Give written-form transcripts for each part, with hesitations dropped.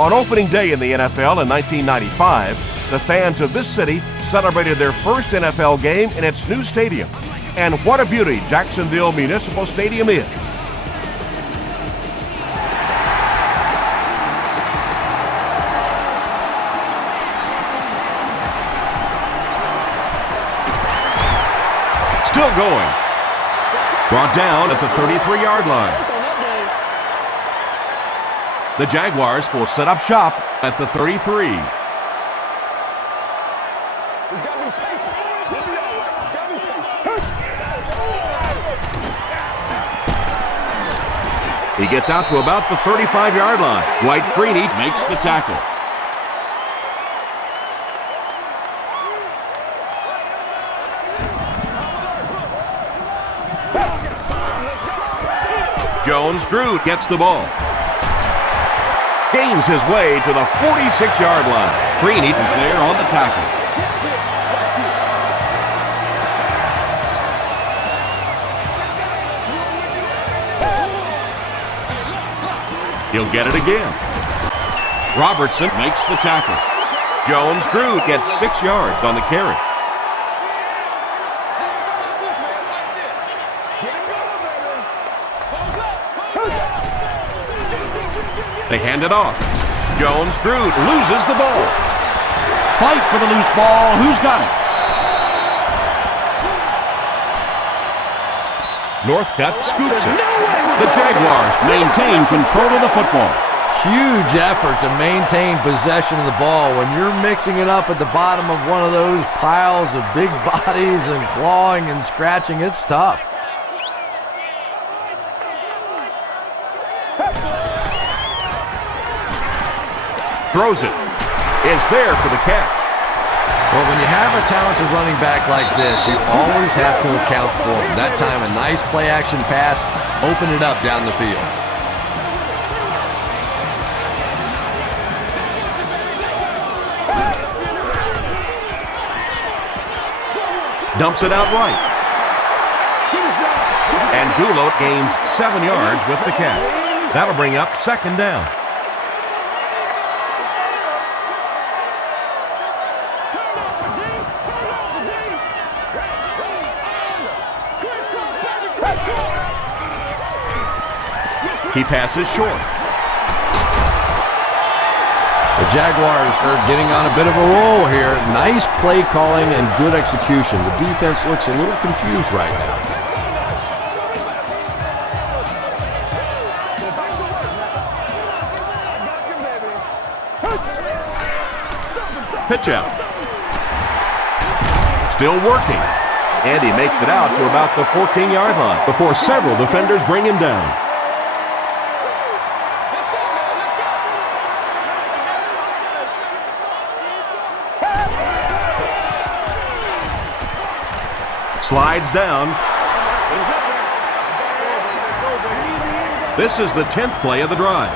On opening day in the NFL in 1995, the fans of this city celebrated their first NFL game in its new stadium. And what a beauty Jacksonville Municipal Stadium is. Still going. Brought down at the 33-yard line. The Jaguars will set up shop at the 33. He gets out to about the 35-yard line. Dwight Freeney makes the tackle. Jones-Drew gets the ball. Gains his way to the 46-yard line. Freeney is there on the tackle. He'll get it again. Robertson makes the tackle. Jones-Drew gets 6 yards on the carry. They hand it off. Jones-Drew loses the ball. Fight for the loose ball. Who's got it? Northcutt scoops it. The Jaguars maintain control of the football. Huge effort to maintain possession of the ball. When you're mixing it up at the bottom of one of those piles of big bodies and clawing and scratching, it's tough. Throws it. Is there for the catch. Well, when you have a talented running back like this, you always have to account for him. That time, a nice play-action pass opened it up down the field. Dumps it out right. And Gulotte gains 7 yards with the catch. That'll bring up second down. He passes short. The Jaguars are getting on a bit of a roll here. Nice play calling and good execution. The defense looks a little confused right now. Pitch out. Still working. And he makes it out to about the 14-yard line before several defenders bring him down. Slides down. This is the 10th play of the drive.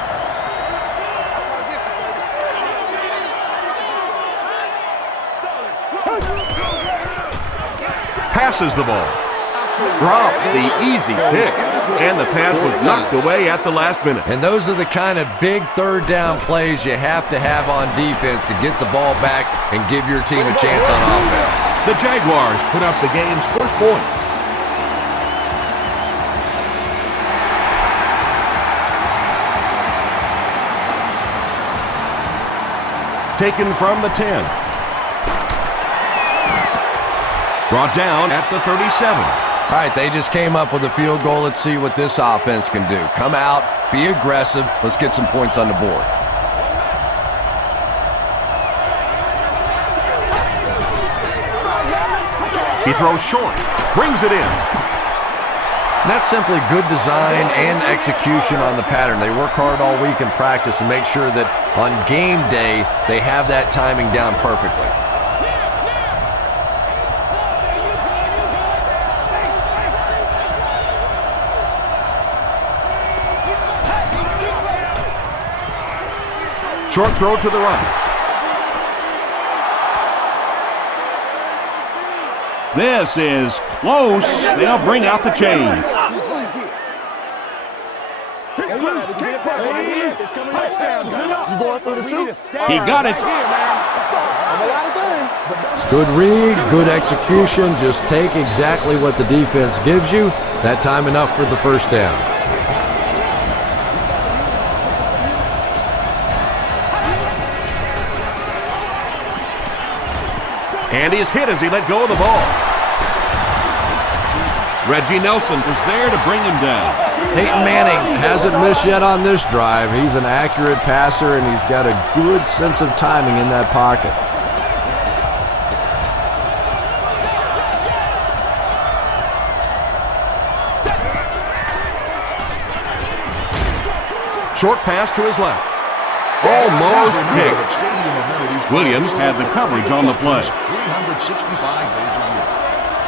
Passes the ball. Drops the easy pick. And the pass was knocked away at the last minute. And those are the kind of big third down plays you have to have on defense to get the ball back and give your team a chance on offense. The Jaguars put up the game's first point. Taken from the 10. Brought down at the 37. All right, they just came up with a field goal. Let's see what this offense can do. Come out, be aggressive. Let's get some points on the board. He throws short, brings it in. And that's simply good design and execution on the pattern. They work hard all week in practice and make sure that on game day they have that timing down perfectly. Short throw to the right. This is close. They'll bring out the chains. He got it. Good read, good execution. Just take exactly what the defense gives you. That time enough for the first down. And he's hit as he let go of the ball. Reggie Nelson was there to bring him down. Peyton Manning hasn't missed yet on this drive. He's an accurate passer, and he's got a good sense of timing in that pocket. Short pass to his left. Almost picked. Williams had the coverage on the play. 365 days a year.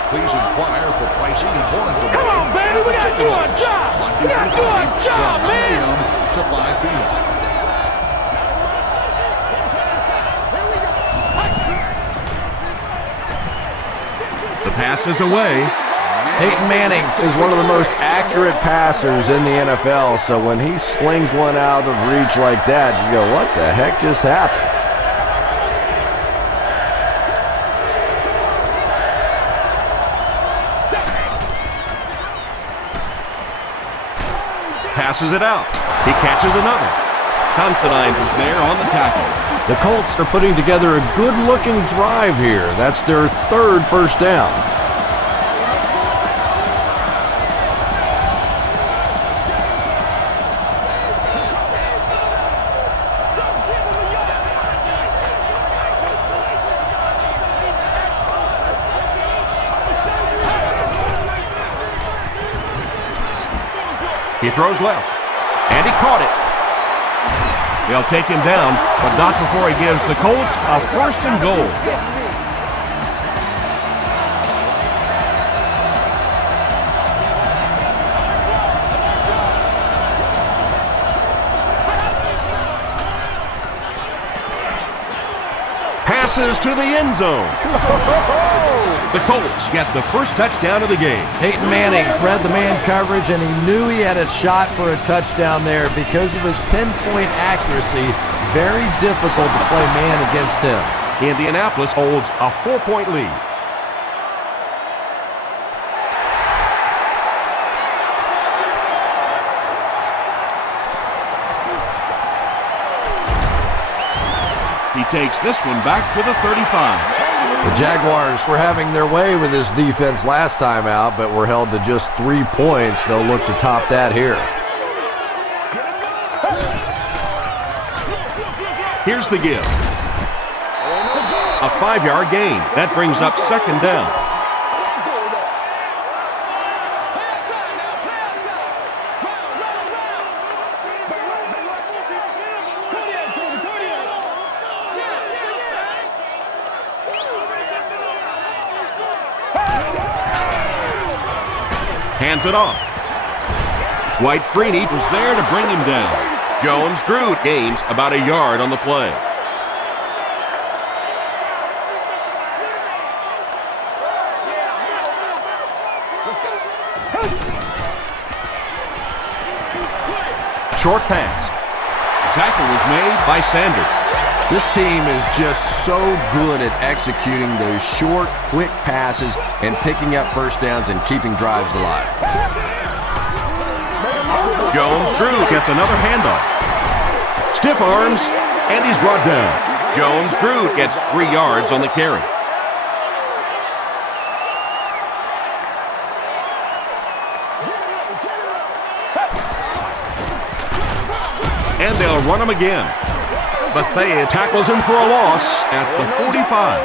Please inquire for pricing and more information. Come on, baby, we gotta do our job. We gotta do our job, man. 9 a.m. to 5 p.m. The pass is away. Peyton Manning is one of the most accurate passers in the NFL, so when he slings one out of reach like that, you go, what the heck just happened? Passes it out. He catches another. Considine is there on the tackle. The Colts are putting together a good-looking drive here. That's their third first down. He throws left, and he caught it. They'll take him down, but not before he gives the Colts a 1st and goal. Passes to the end zone. The Colts get the first touchdown of the game. Peyton Manning read the man coverage, and he knew he had a shot for a touchdown there. Because of his pinpoint accuracy, very difficult to play man against him. Indianapolis holds a 4-point lead. He takes this one back to the 35. The Jaguars were having their way with this defense last time out, but were held to just 3 points. They'll look to top that here. Here's the give. A 5-yard gain. That brings up 2nd down. Hands it off. White Freeney was there to bring him down. Jones-Drew gains about a yard on the play. Short pass. Tackle was made by Sanders. This team is just so good at executing those short, quick passes and picking up first downs and keeping drives alive. Jones-Drew gets another handoff. Stiff arms, and he's brought down. Jones-Drew gets 3 yards on the carry. And they'll run him again. Bethea tackles him for a loss at the 45.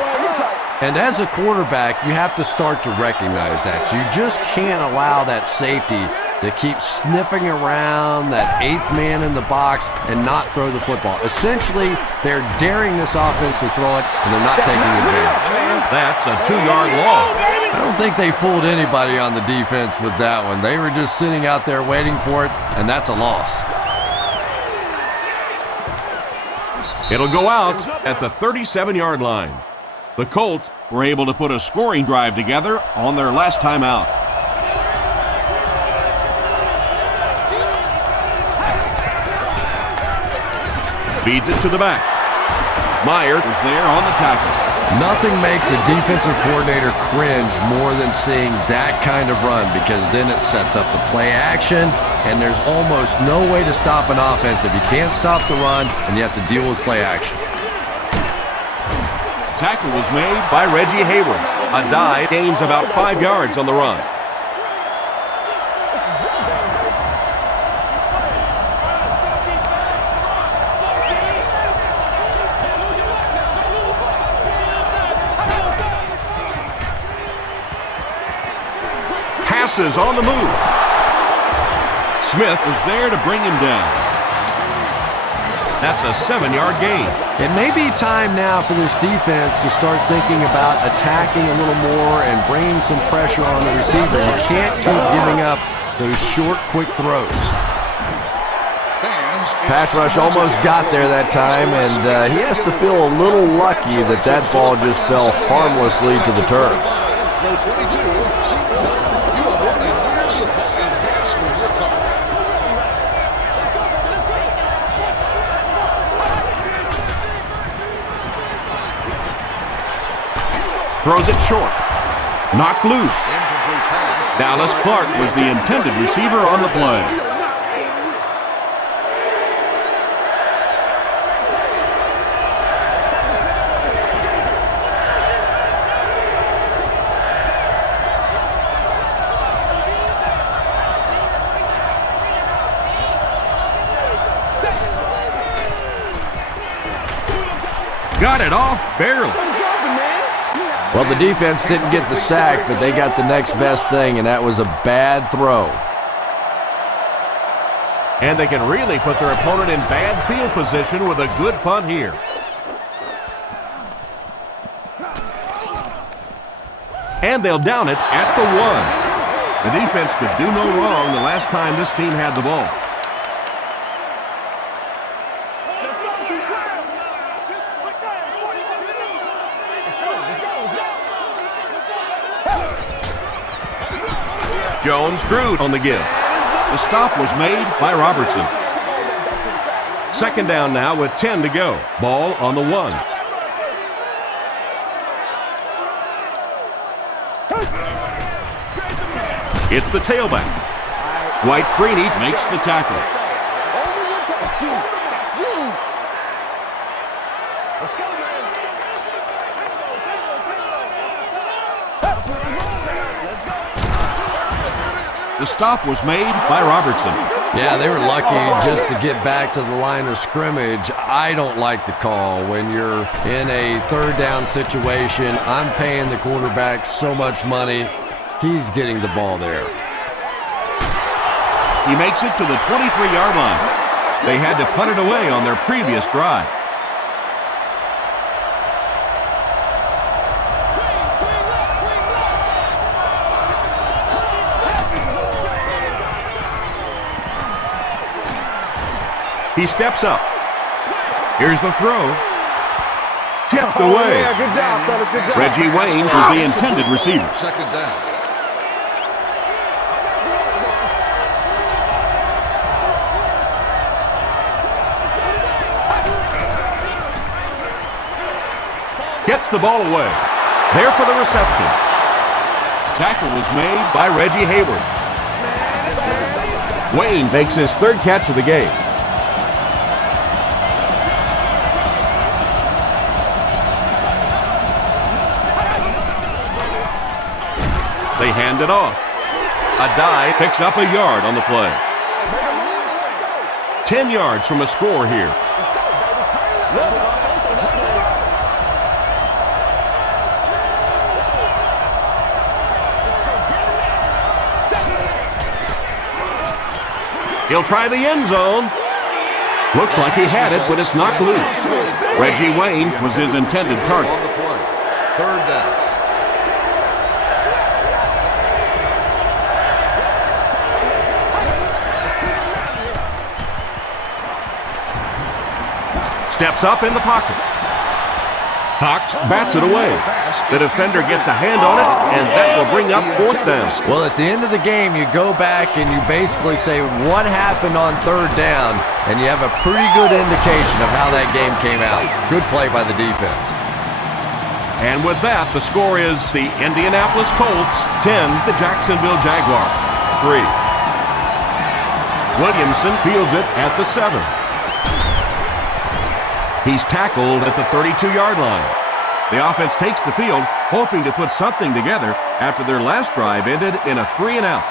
And as a quarterback, you have to start to recognize that. You just can't allow that safety to keep sniffing around that 8th man in the box and not throw the football. Essentially, they're daring this offense to throw it, and they're not taking advantage. That's a 2-yard loss. I don't think they fooled anybody on the defense with that one. They were just sitting out there waiting for it, and that's a loss. It'll go out at the 37-yard line. The Colts were able to put a scoring drive together on their last time out. Feeds it to the back. Meyer is there on the tackle. Nothing makes a defensive coordinator cringe more than seeing that kind of run, because then it sets up the play action, and there's almost no way to stop an offense if you can't stop the run and you have to deal with play action. Tackle was made by Reggie Hayward. A dive gains about 5 yards on the run. Passes on the move. Smith was there to bring him down. That's a 7-yard gain. It may be time now for this defense to start thinking about attacking a little more and bringing some pressure on the receiver. You can't keep giving up those short, quick throws. Pass rush almost got there that time, and he has to feel a little lucky that that ball just fell harmlessly to the turf. Throws it short. Knocked loose. Dallas Clark was the intended receiver on the play. Got it off barely. Well, the defense didn't get the sack, but they got the next best thing, and that was a bad throw. And they can really put their opponent in bad field position with a good punt here. And they'll down it at the 1. The defense could do no wrong the last time this team had the ball. Jones screwed on the give. The stop was made by Robertson. Second down now with 10 to go. Ball on the 1. It's the tailback. White Freeney makes the tackle. The stop was made by Robertson. Yeah, they were lucky just to get back to the line of scrimmage. I don't like the call when you're in a third down situation. I'm paying the quarterback so much money. He's getting the ball there. He makes it to the 23-yard line. They had to punt it away on their previous drive. He steps up. Here's the throw. Tipped away. Yeah, good job, fellas. Good job. Reggie Wayne was the intended receiver. Second down. Gets the ball away. There for the reception. Tackle was made by Reggie Hayward. Wayne makes his third catch of the game. They hand it off. A dive picks up a yard on the play. 10 yards from a score here. He'll try the end zone. Looks like he had it, but it's knocked loose. Reggie Wayne was his intended target. On the play. Third down. Steps up in the pocket. Cox bats it away. The defender gets a hand on it, and that will bring up 4th down. Well, at the end of the game, you go back and you basically say what happened on 3rd down, and you have a pretty good indication of how that game came out. Good play by the defense. And with that, the score is the Indianapolis Colts 10, the Jacksonville Jaguars 3. Williamson fields it at the 7. He's tackled at the 32-yard line. The offense takes the field, hoping to put something together after their last drive ended in a 3-and-out.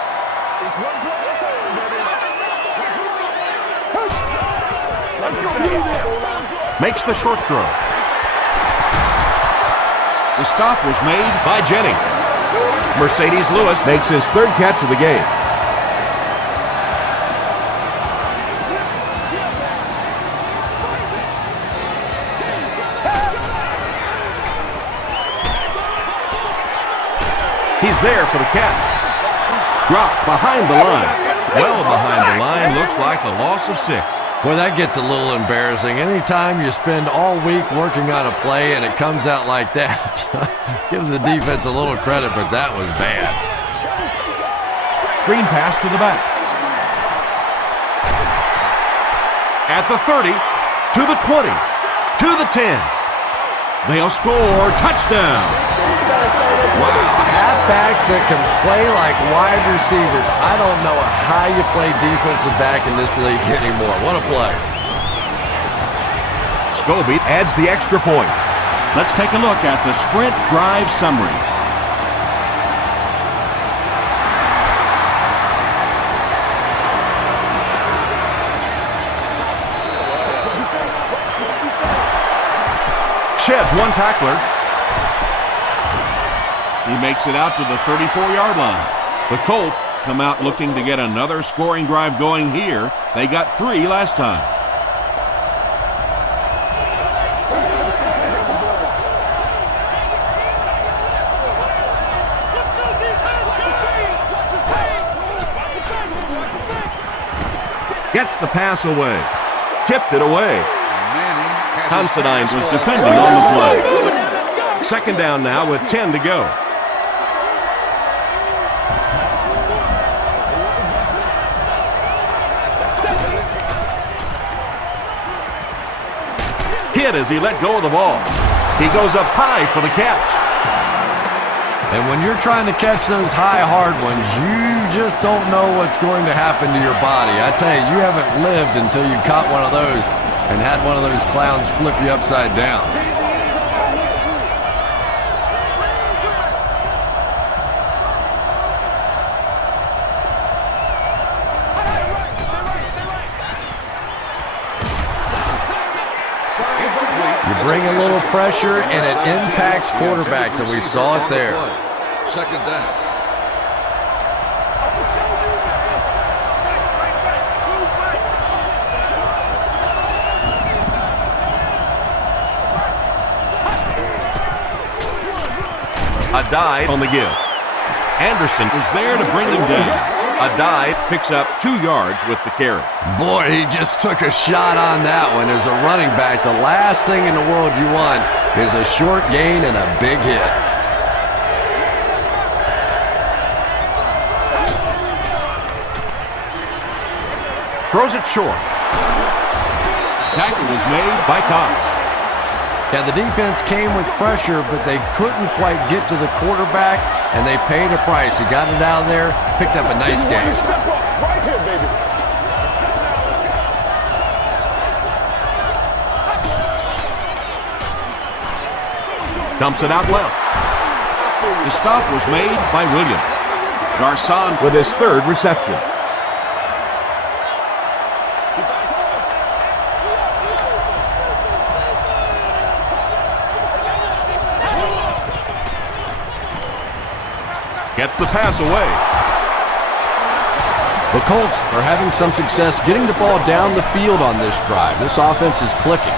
Makes the short throw. The stop was made by Jennings. Mercedes Lewis makes his 3rd catch of the game. He's there for the catch. Dropped behind the line. Well behind the line, looks like a loss of 6. Well, that gets a little embarrassing. Anytime you spend all week working on a play and it comes out like that, give the defense a little credit, but that was bad. Screen pass to the back. At the 30, to the 20, to the 10. They'll score. Touchdown. Wow, halfbacks that can play like wide receivers. I don't know how you play defensive back in this league anymore. What a play. Scobie adds the extra point. Let's take a look at the sprint drive summary. Sheds one tackler. He makes it out to the 34-yard line. The Colts come out looking to get another scoring drive going here. They got 3 last time. Gets the pass away. Tipped it away. Considine was defending on the play. 2nd down now with 10 to go. Hit as he let go of the ball. He goes up high for the catch. And when you're trying to catch those high, hard ones, you just don't know what's going to happen to your body. I tell you, you haven't lived until you caught one of those and had one of those clowns flip you upside down. You bring a little pressure and it impacts quarterbacks, and we saw it there. 2nd down. A dive on the give. Anderson was there to bring him down. A dive picks up 2 yards with the carry. Boy, he just took a shot on that one. As a running back, the last thing in the world you want is a short gain and a big hit. Throws it short. Tackle was made by Cox. Yeah, the defense came with pressure, but they couldn't quite get to the quarterback, and they paid a price. He got it out of there, picked up a nice game. Step up right here, baby. Dumps it out left. The stop was made by Williams. Garcon with his 3rd reception. Gets the pass away. The Colts are having some success getting the ball down the field on this drive. This offense is clicking.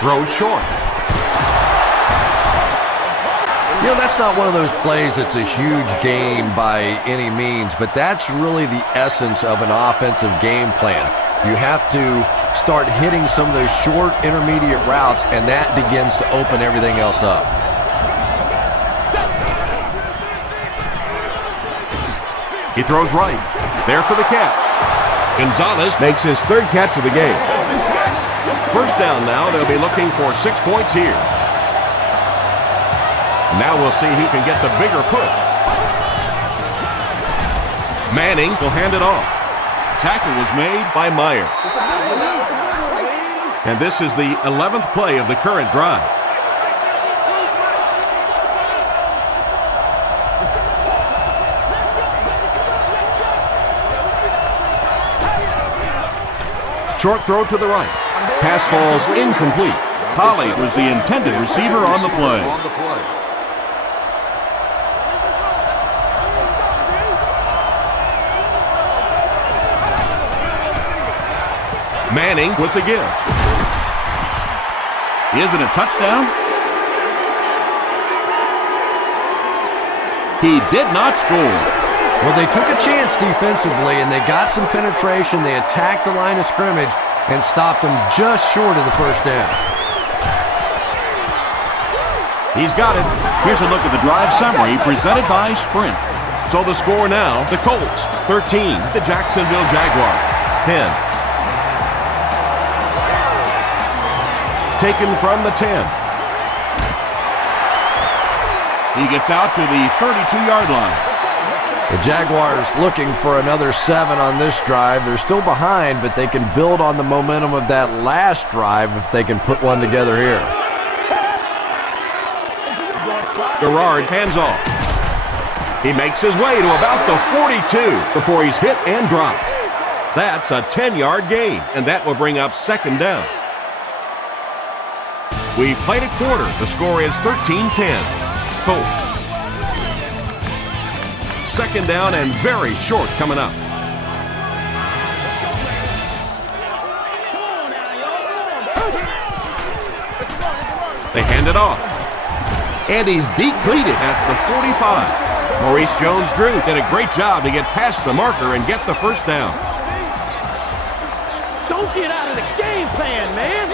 Throw short. You know, that's not one of those plays that's a huge gain by any means, but that's really the essence of an offensive game plan. You have to start hitting some of those short intermediate routes, and that begins to open everything else up. He throws right. There for the catch. Gonzalez makes his third catch of the game. First down now. They'll be looking for 6 points here. Now we'll see who can get the bigger push. Manning will hand it off. Tackle was made by Meyer. And this is the 11th play of the current drive. Short throw to the right. Pass falls incomplete. Colley was the intended receiver on the play. Manning with the give. Is it a touchdown? He did not score. Well, they took a chance defensively, and they got some penetration. They attacked the line of scrimmage and stopped them just short of the first down. He's got it. Here's a look at the drive summary presented by Sprint. So the score now, the Colts 13, the Jacksonville Jaguars 10. Taken from the 10. He gets out to the 32-yard line. The Jaguars looking for another 7 on this drive. They're still behind, but they can build on the momentum of that last drive if they can put one together here. Garrard hands off. He makes his way to about the 42 before he's hit and dropped. That's a 10-yard gain, and that will bring up second down. We've played a quarter. The score is 13-10. Colts. Second down and very short coming up. They hand it off. And he's depleted at the 45. Maurice Jones-Drew did a great job to get past the marker and get the first down. Don't get out of the game plan, man.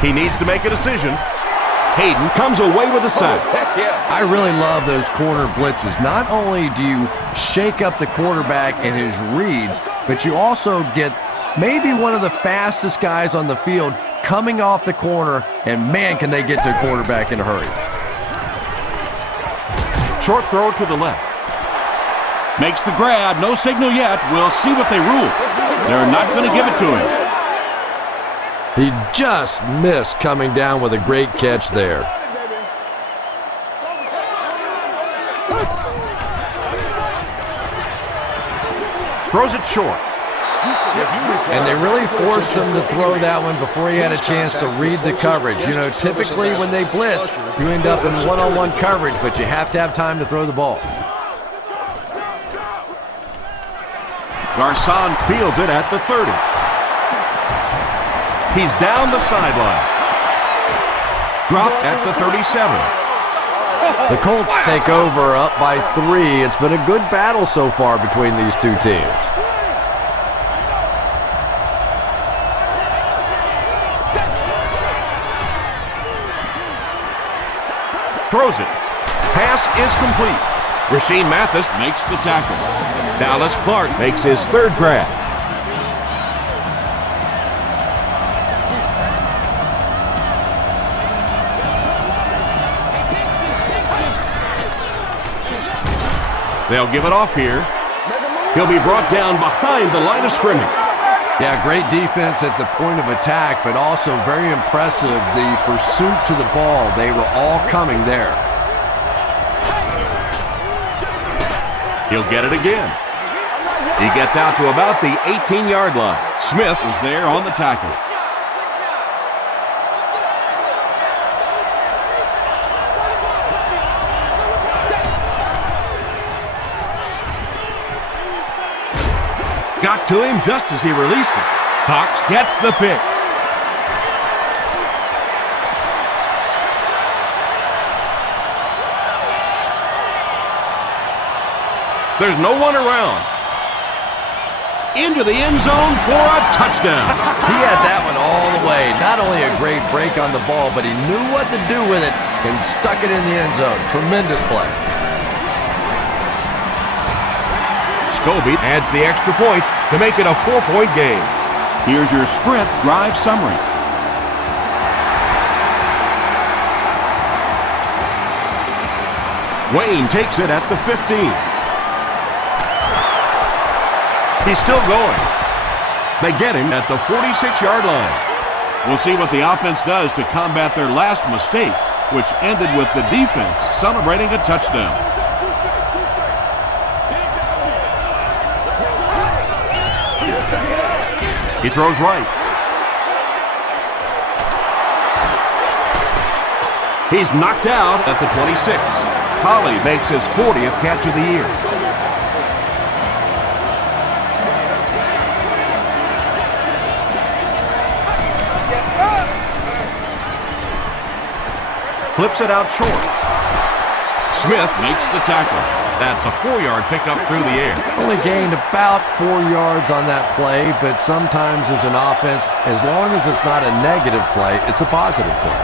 He needs to make a decision. Hayden comes away with a sack. I really love those corner blitzes. Not only do you shake up the quarterback and his reads, but you also get maybe one of the fastest guys on the field coming off the corner, and man, can they get to a quarterback in a hurry. Short throw to the left. Makes the grab. No signal yet. We'll see what they rule. They're not going to give it to him. He just missed coming down with a great catch there. Throws it short. And they really forced him to throw that one before he had a chance to read the coverage. You know, typically when they blitz, you end up in one-on-one coverage, but you have to have time to throw the ball. Garcon fields it at the 30. He's down the sideline. Dropped at the 37. The Colts take over up by 3. It's been a good battle so far between these two teams. Throws it. Pass is complete. Rasheem Mathis makes the tackle. Dallas Clark makes his third grab. They'll give it off here. He'll be brought down behind the line of scrimmage. Yeah, great defense at the point of attack, but also very impressive, the pursuit to the ball. They were all coming there. He'll get it again. He gets out to about the 18-yard line. Smith is there on the tackle. Got to him just as he released it. Cox gets the pick. There's no one around. Into the end zone for a touchdown. He had that one all the way. Not only a great break on the ball, but he knew what to do with it and stuck it in the end zone. Tremendous play. Scobie adds the extra point to make it a 4-point game. Here's your sprint drive summary. Wayne takes it at the 15. He's still going. They get him at the 46-yard line. We'll see what the offense does to combat their last mistake, which ended with the defense celebrating a touchdown. He throws right. He's knocked out at the 26. Holly makes his 40th catch of the year. Flips it out short. Smith makes the tackle. That's a 4-yard pickup through the air. Only gained about 4 yards on that play, but sometimes as an offense, as long as it's not a negative play, it's a positive play.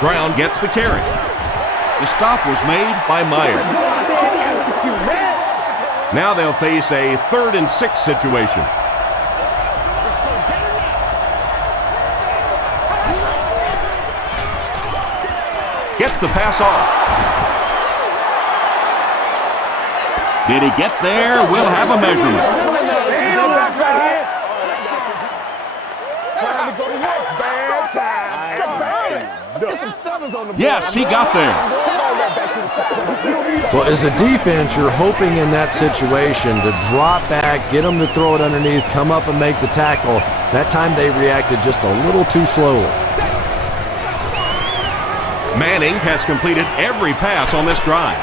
Brown gets the carry. The stop was made by Meyer. Now they'll face a 3rd and 6 situation. Gets the pass off. Did he get there? We'll have a measurement. Yes, he got there. Well, as a defense, you're hoping in that situation to drop back, get them to throw it underneath, come up and make the tackle. That time they reacted just a little too slowly. Manning has completed every pass on this drive.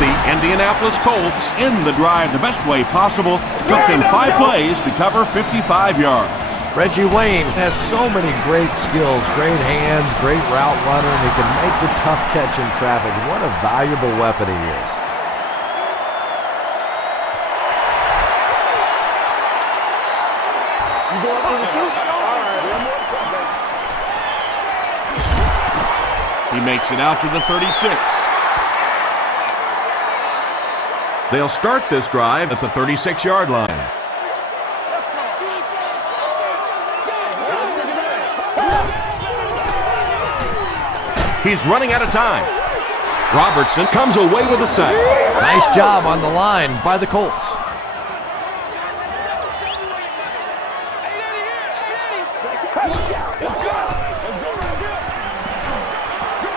The Indianapolis Colts end the drive the best way possible. Took them 5 plays to cover 55 yards. Reggie Wayne has so many great skills, great hands, great route runner, and he can make the tough catch in traffic. What a valuable weapon he is. He makes it out to the 36. They'll start this drive at the 36-yard line. He's running out of time. Robertson comes away with a sack. Nice job on the line by the Colts.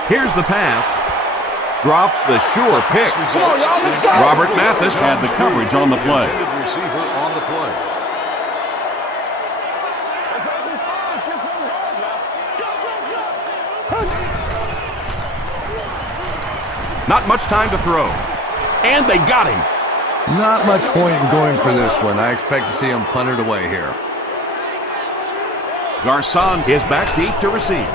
Here's the pass. Drops the sure pick. Robert Mathis had the coverage on the play. Receiver on the play. Not much time to throw. And they got him. Not much point in going for this one. I expect to see him punt it away here. Garcon is back deep to receive.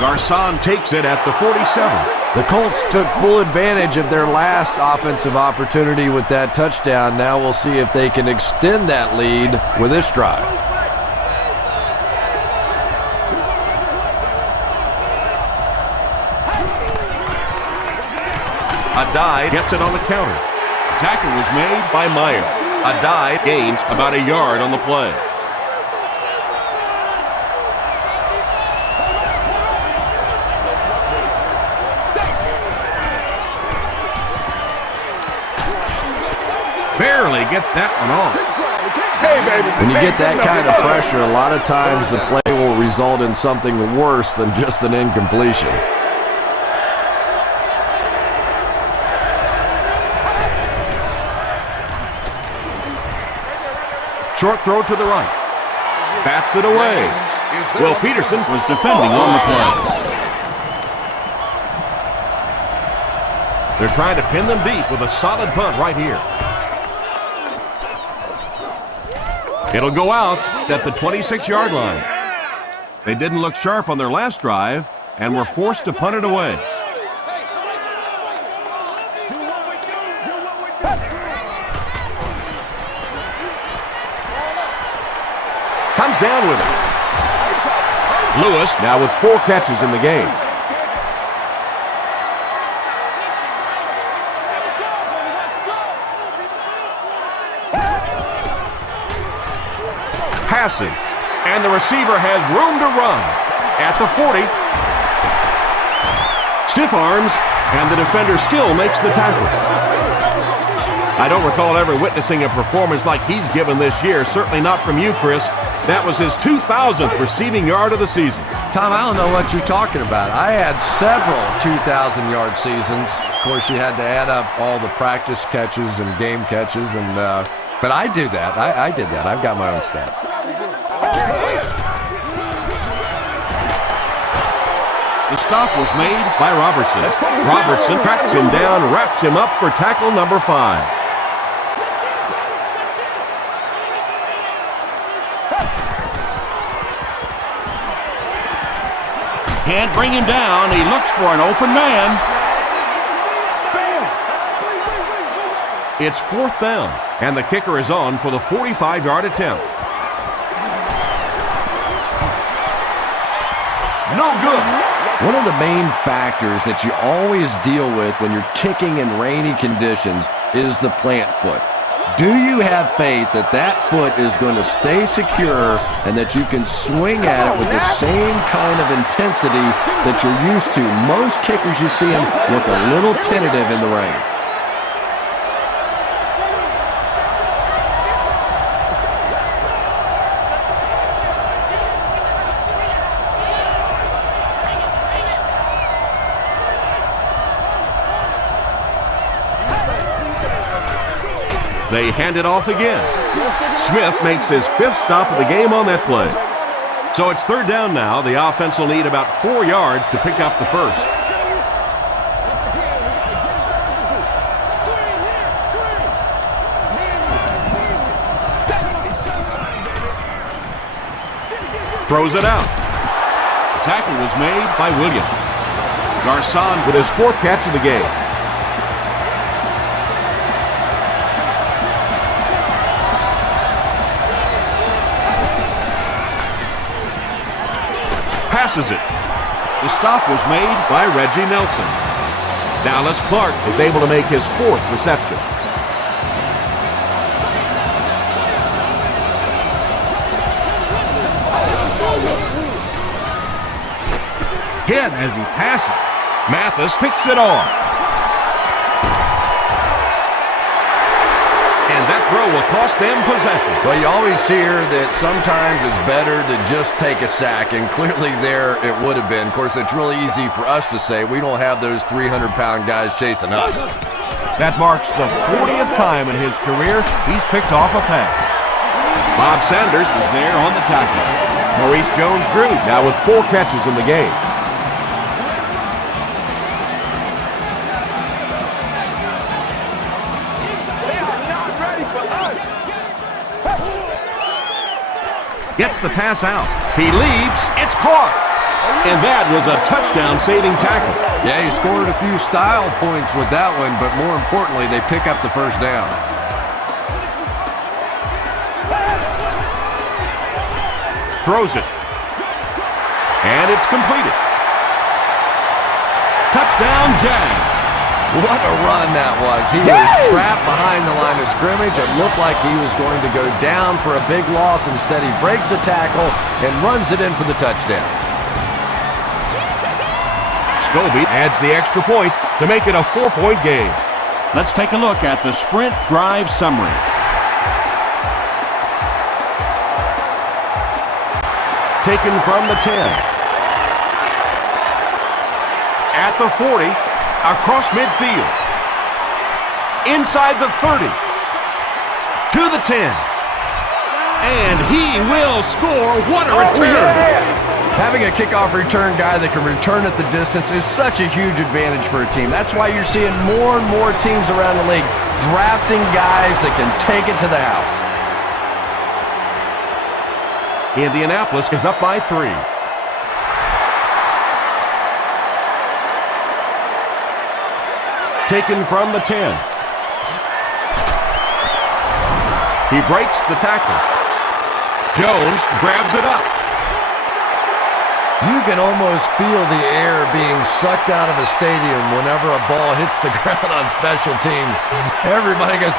Garcon takes it at the 47. The Colts took full advantage of their last offensive opportunity with that touchdown. Now we'll see if they can extend that lead with this drive. Adai gets it on the counter. Tackle was made by Meyer. Adai gains about a yard on the play. Barely gets that one off. When you get that kind of pressure, a lot of times the play will result in something worse than just an incompletion. Short throw to the right. Bats it away. Will Peterson was defending on the play. They're trying to pin them deep with a solid punt right here. It'll go out at the 26-yard line. They didn't look sharp on their last drive and were forced to punt it away. Comes down with it. Lewis now with 4 catches in the game. Passing, and the receiver has room to run at the 40. Stiff arms, and the defender still makes the tackle. I don't recall ever witnessing a performance like he's given this year, certainly not from you, Chris. That was his 2,000th receiving yard of the season. Tom, I don't know what you're talking about. I had several 2,000-yard seasons. Of course, you had to add up all the practice catches and game catches, but I do that. I did that. I've got my own stats. The stop was made by Robertson. Robertson tracks him down, wraps him up for tackle number 5. Can't bring him down. He looks for an open man. It's 4th down, and the kicker is on for the 45-yard attempt. No good. One of the main factors that you always deal with when you're kicking in rainy conditions is the plant foot. Do you have faith that that foot is going to stay secure and that you can swing at it with the same kind of intensity that you're used to? Most kickers you see them look a little tentative in the rain. They hand it off again. Smith makes his 5th stop of the game on that play. So it's 3rd down now. The offense will need about 4 yards to pick up the first. Throws it out. The tackle was made by Williams. Garcon with his 4th catch of the game. Passes it. The stop was made by Reggie Nelson. Dallas Clark is able to make his 4th reception. Hit as he passes. Mathis picks it off. And that throw will cost them possession. Well, you always hear that sometimes it's better to just take a sack, and clearly there it would have been. Of course, it's really easy for us to say. We don't have those 300-pound guys chasing us. That marks the 40th time in his career he's picked off a pass. Bob Sanders was there on the tackle. Maurice Jones-Drew now with 4 catches in the game. Gets the pass out. He leaps. It's caught. And that was a touchdown-saving tackle. Yeah, he scored a few style points with that one, but more importantly, they pick up the first down. Throws it. And it's completed. Touchdown, Jags. What a run that was. He was trapped behind the line of scrimmage. It looked like he was going to go down for a big loss. Instead, he breaks the tackle and runs it in for the touchdown. Scobie adds the extra point to make it a 4-point game. Let's take a look at the sprint drive summary. Taken from the 10. At the 40. Across midfield, inside the 30, to the 10, and he will score. What a return! Having a kickoff return guy that can return at the distance is such a huge advantage for a team. That's why you're seeing more and more teams around the league drafting guys that can take it to the house. Indianapolis is up by 3. Taken from the 10. He breaks the tackle. Jones grabs it up. You can almost feel the air being sucked out of a stadium whenever a ball hits the ground on special teams. Everybody goes...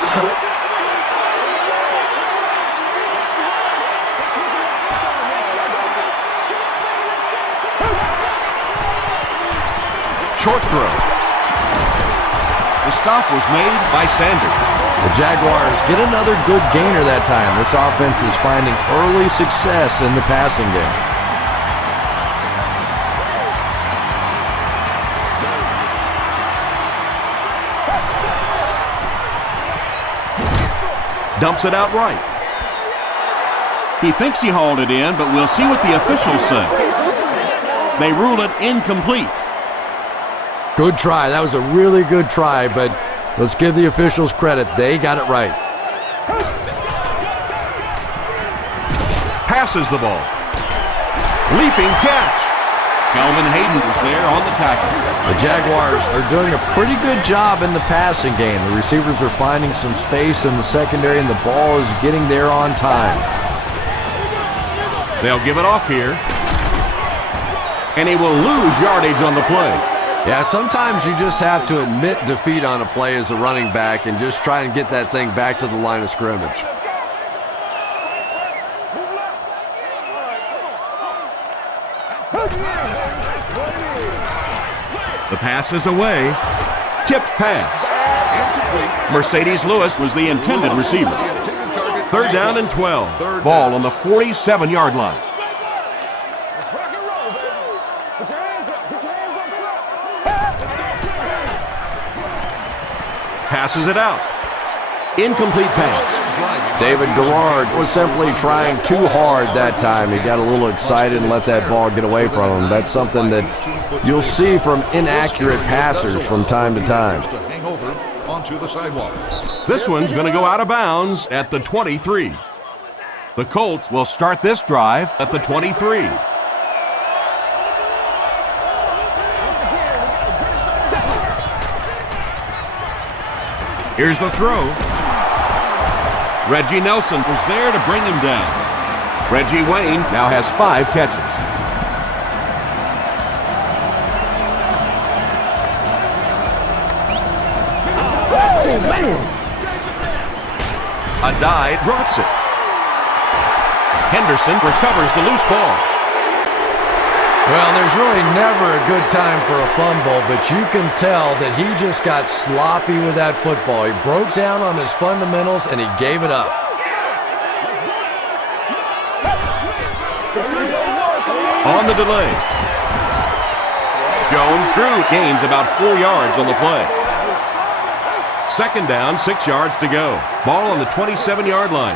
Short throw. The stop was made by Sanders. The Jaguars get another good gainer that time. This offense is finding early success in the passing game. Dumps it out right. He thinks he hauled it in, but we'll see what the officials say. They rule it incomplete. Good try. That was a really good try, but let's give the officials credit. They got it right. Passes the ball. Leaping catch. Calvin Hayden was there on the tackle. The Jaguars are doing a pretty good job in the passing game. The receivers are finding some space in the secondary, and the ball is getting there on time. They'll give it off here. And he will lose yardage on the play. Yeah, sometimes you just have to admit defeat on a play as a running back and just try and get that thing back to the line of scrimmage. The pass is away. Tipped pass. Mercedes Lewis was the intended receiver. 3rd down and 12. Ball on the 47-yard line. Passes it out. Incomplete pass. David Garrard was simply trying too hard that time. He got a little excited and let that ball get away from him. That's something that you'll see from inaccurate passers from time to time. This one's going to go out of bounds at the 23. The Colts will start this drive at the 23. Here's the throw. Reggie Nelson was there to bring him down. Reggie Wayne now has 5 catches. Adai drops it. Henderson recovers the loose ball. Well, there's really never a good time for a fumble, but you can tell that he just got sloppy with that football. He broke down on his fundamentals, and he gave it up. On the delay. Jones-Drew gains about 4 yards on the play. 2nd down, 6 yards to go. Ball on the 27-yard line.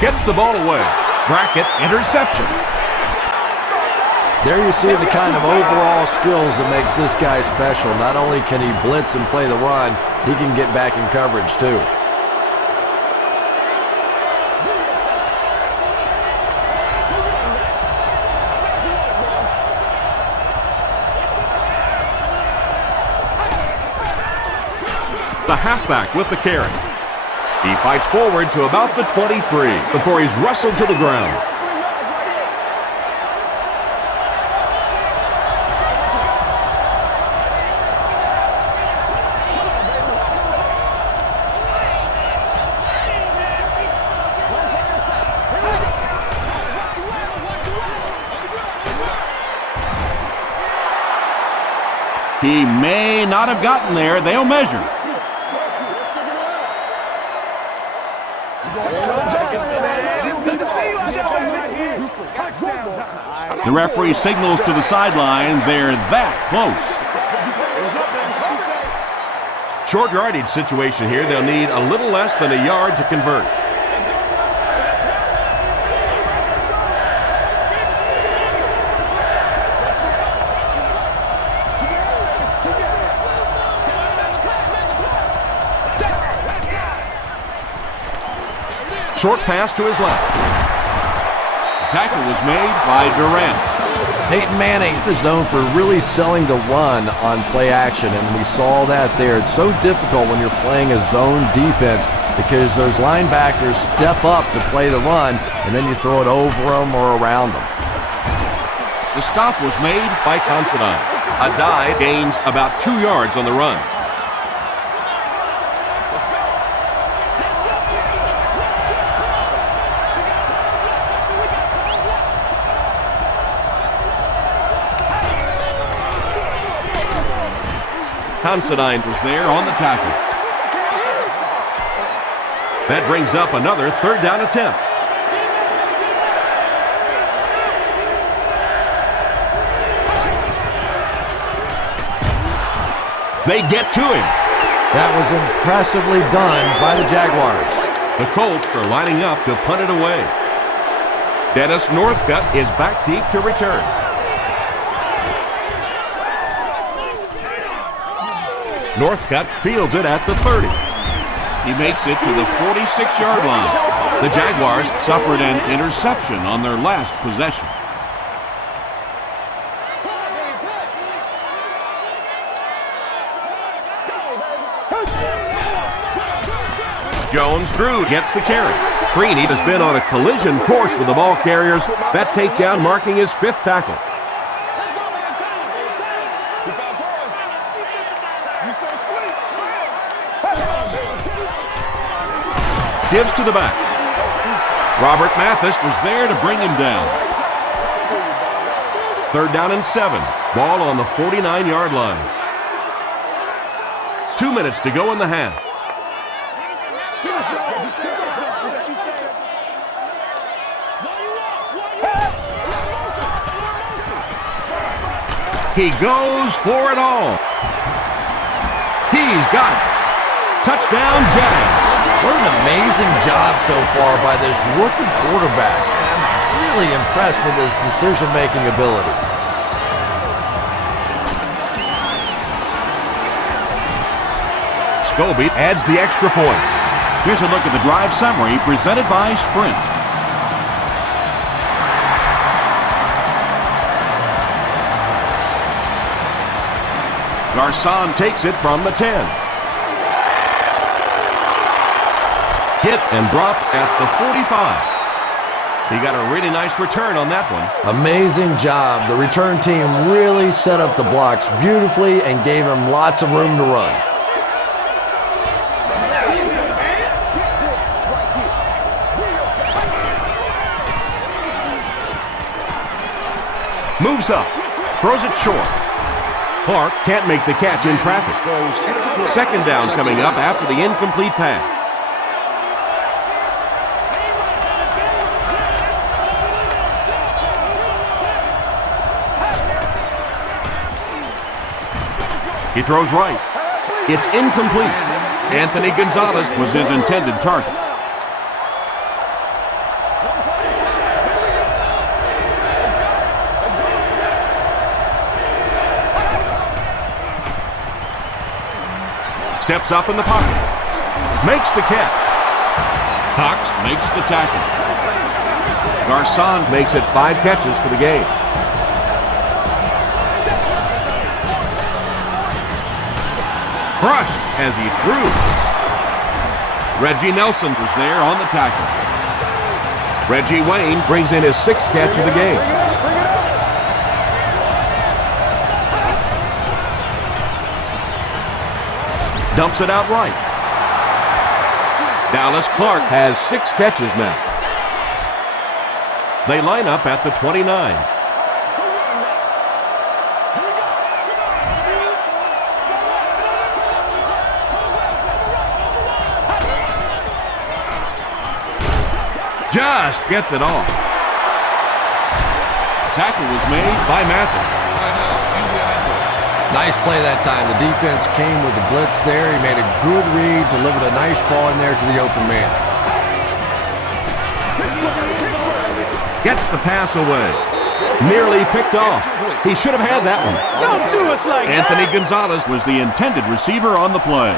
Gets the ball away. Brackett interception. There you see the kind of overall skills that makes this guy special. Not only can he blitz and play the run, he can get back in coverage too. The halfback with the carry. He fights forward to about the 23 before he's wrestled to the ground. He may not have gotten there. They'll measure. The referee signals to the sideline. They're that close. Short yardage situation here. They'll need a little less than a yard to convert. Short pass to his left. The tackle was made by Durant. Peyton Manning is known for really selling the run on play action, and we saw that there. It's so difficult when you're playing a zone defense because those linebackers step up to play the run, and then you throw it over them or around them. The stop was made by Considine. A dive gains about 2 yards on the run. Considine was there on the tackle. That brings up another 3rd down attempt. They get to him. That was impressively done by the Jaguars. The Colts are lining up to punt it away. Dennis Northcutt is back deep to return. Northcutt fields it at the 30. He makes it to the 46-yard line. The Jaguars suffered an interception on their last possession. Jones-Drew gets the carry. Freeney has been on a collision course with the ball carriers. That takedown marking his 5th tackle. Gives to the back. Robert Mathis was there to bring him down. 3rd down and 7. Ball on the 49-yard line. 2 minutes to go in the half. He goes for it all. He's got it. Touchdown, Jag. What an amazing job so far by this rookie quarterback. I'm really impressed with his decision-making ability. Scobie adds the extra point. Here's a look at the drive summary presented by Sprint. Garcon takes it from the 10. Hit and dropped at the 45. He got a really nice return on that one. Amazing job. The return team really set up the blocks beautifully and gave him lots of room to run. Moves up, throws it short. Clark can't make the catch in traffic. 2nd down coming up after the incomplete pass. He throws right. It's incomplete. Anthony Gonzalez was his intended target. Steps up in the pocket. Makes the catch. Cox makes the tackle. Garcon makes it 5 catches for the game. Crushed as he threw. Reggie Nelson was there on the tackle. Reggie Wayne brings in his 6th catch of the game. Dumps it out right. Dallas Clark has 6 catches now. They line up at the 29. Just gets it off. Tackle was made by Mathis. Nice play that time. The defense came with the blitz there. He made a good read, delivered a nice ball in there to the open man. Gets the pass away. Nearly picked off. He should have had that one. Don't do us like Anthony Gonzalez was the intended receiver on the play.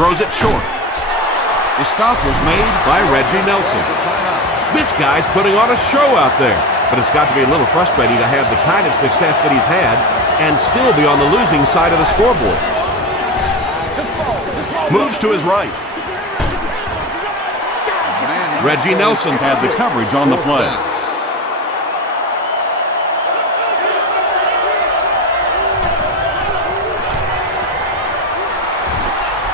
Throws it short. The stop was made by Reggie Nelson. This guy's putting on a show out there, but it's got to be a little frustrating to have the kind of success that he's had and still be on the losing side of the scoreboard. Moves to his right. Reggie Nelson had the coverage on the play.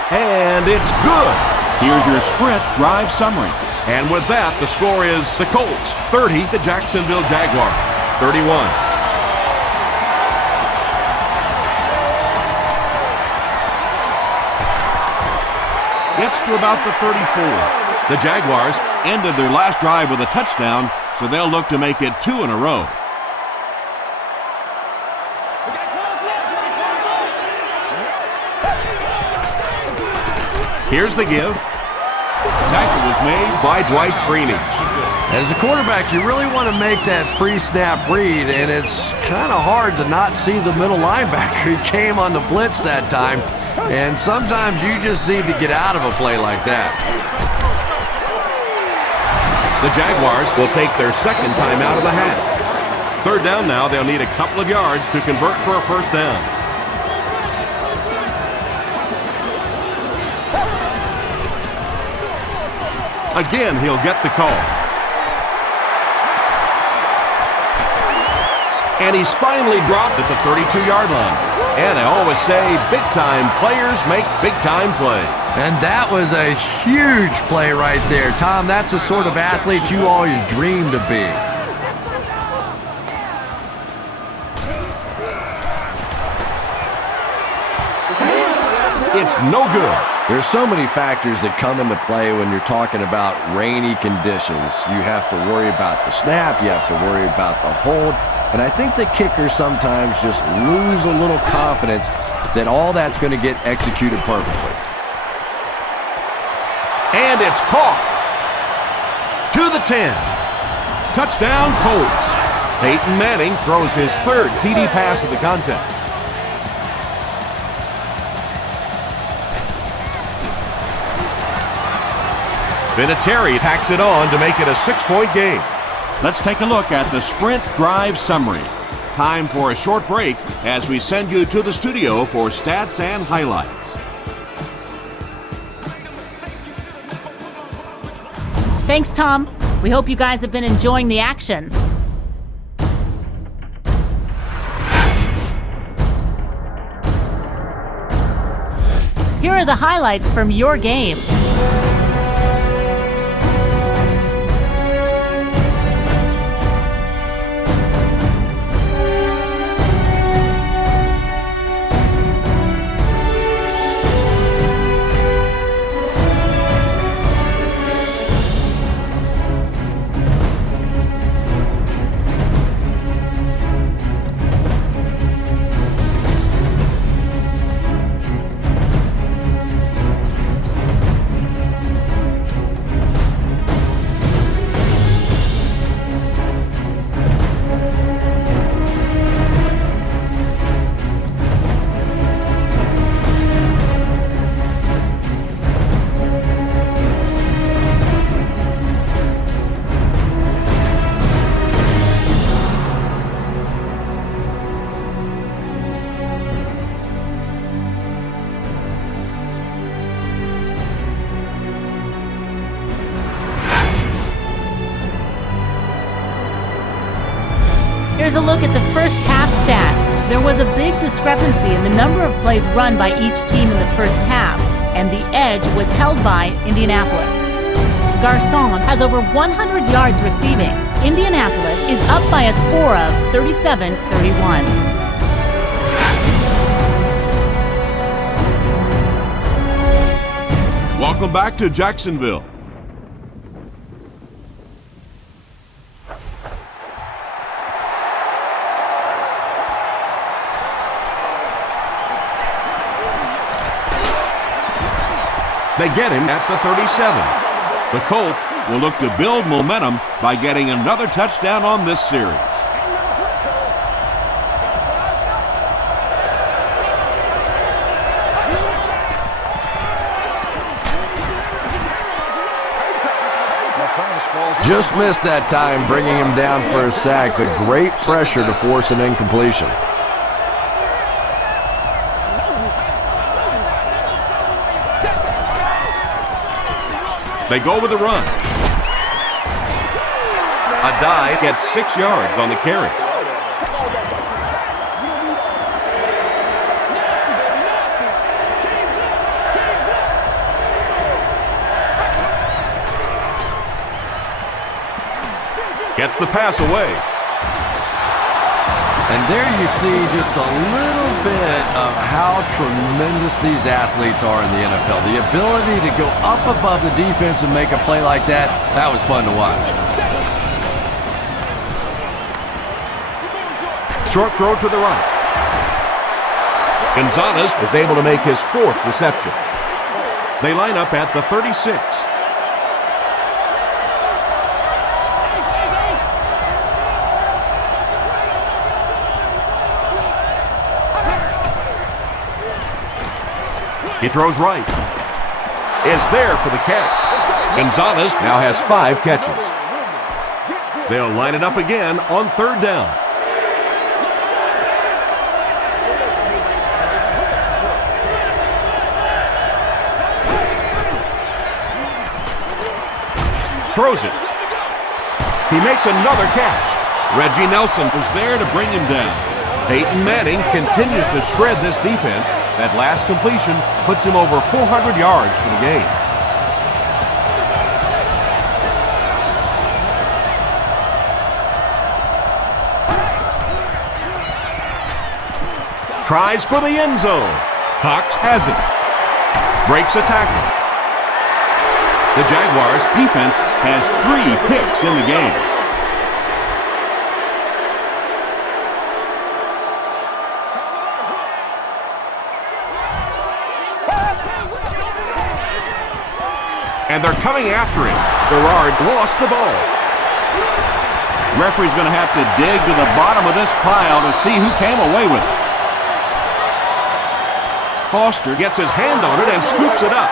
And it's good. Here's your sprint drive summary. And with that, the score is the Colts 30, the Jacksonville Jaguars 31. Gets to about the 34. The Jaguars ended their last drive with a touchdown, so they'll look to make it 2 in a row. Here's the give. Tackle was made by Dwight Freeney. As a quarterback, you really want to make that pre-snap read, and it's kind of hard to not see the middle linebacker. He came on the blitz that time, and sometimes you just need to get out of a play like that. The Jaguars will take their second time out of the half. Third down now, they'll need a couple of yards to convert for a first down. Again, he'll get the call. And he's finally dropped at the 32-yard line. And I always say, big-time players make big-time play. And that was a huge play right there. Tom, that's the sort of athlete you always dreamed to be. It's no good. There's so many factors that come into play when you're talking about rainy conditions. You have to worry about the snap, you have to worry about the hold, and I think the kickers sometimes just lose a little confidence that all that's going to get executed perfectly. And it's caught. To the 10. Touchdown, Colts. Peyton Manning throws his third TD pass of the contest. Vinatieri tacks it on to make it a 6-point game. Let's take a look at the sprint drive summary. Time for a short break as we send you to the studio for stats and highlights. Thanks, Tom. We hope you guys have been enjoying the action. Here are the highlights from your game. Here's a look at the first half stats. There was a big discrepancy in the number of plays run by each team in the first half, and the edge was held by Indianapolis. Garcon has over 100 yards receiving. Indianapolis is up by a score of 37-31. Welcome back to Jacksonville. They get him at the 37. The Colts will look to build momentum by getting another touchdown on this series. Just missed that time, bringing him down for a sack, but great pressure to force an incompletion. They go with the run. R.B.I gets 6 yards on the carry. Gets the pass away. And there you see just a little bit of how tremendous these athletes are in the NFL. The ability to go up above the defense and make a play like that, that was fun to watch. Short throw to the right. Gonzalez is able to make his 4th reception. They line up at the 36. He throws right. Is there for the catch. Gonzalez now has 5 catches. They'll line it up again on 3rd down. Throws it. He makes another catch. Reggie Nelson was there to bring him down. Peyton Manning continues to shred this defense. That last completion puts him over 400 yards for the game. Tries for the end zone. Cox has it. Breaks a tackle. The Jaguars defense has 3 picks in the game. And they're coming after him. Garrard lost the ball. Referee's going to have to dig to the bottom of this pile to see who came away with it. Foster gets his hand on it and scoops it up.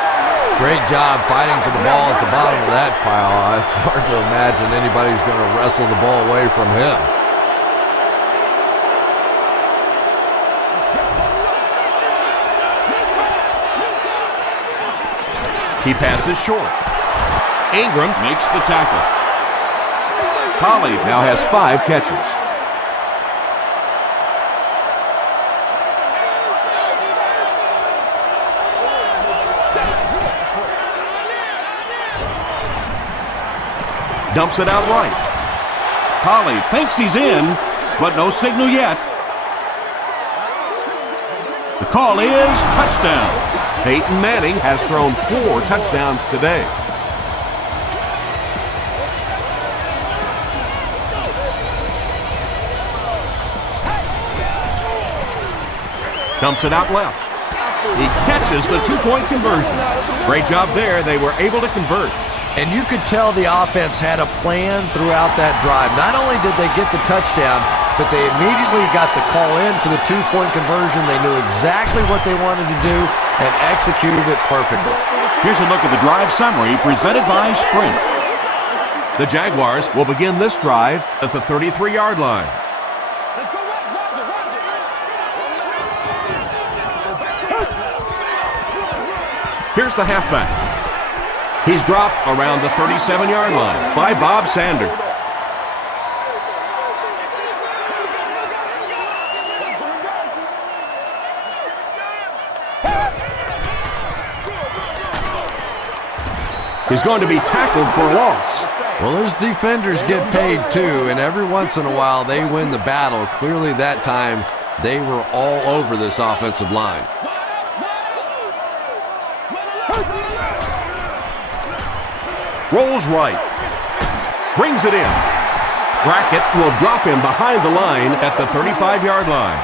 Great job fighting for the ball at the bottom of that pile. It's hard to imagine anybody's going to wrestle the ball away from him. He passes short. Ingram makes the tackle. Colley now has 5 catches. Dumps it out right. Colley thinks he's in, but no signal yet. The call is touchdown. Peyton Manning has thrown 4 touchdowns today. Dumps it out left. He catches the 2-point conversion. Great job there. They were able to convert. And you could tell the offense had a plan throughout that drive. Not only did they get the touchdown, but they immediately got the call in for the 2-point conversion. They knew exactly what they wanted to do and executed it perfectly. Here's a look at the drive summary presented by Sprint. The Jaguars will begin this drive at the 33-yard line. Here's the halfback. He's dropped around the 37-yard line by Bob Sanders. He's going to be tackled for loss. Well, those defenders get paid too, and every once in a while they win the battle. Clearly that time they were all over this offensive line. Rolls right. Brings it in. Brackett will drop him behind the line at the 35-yard line.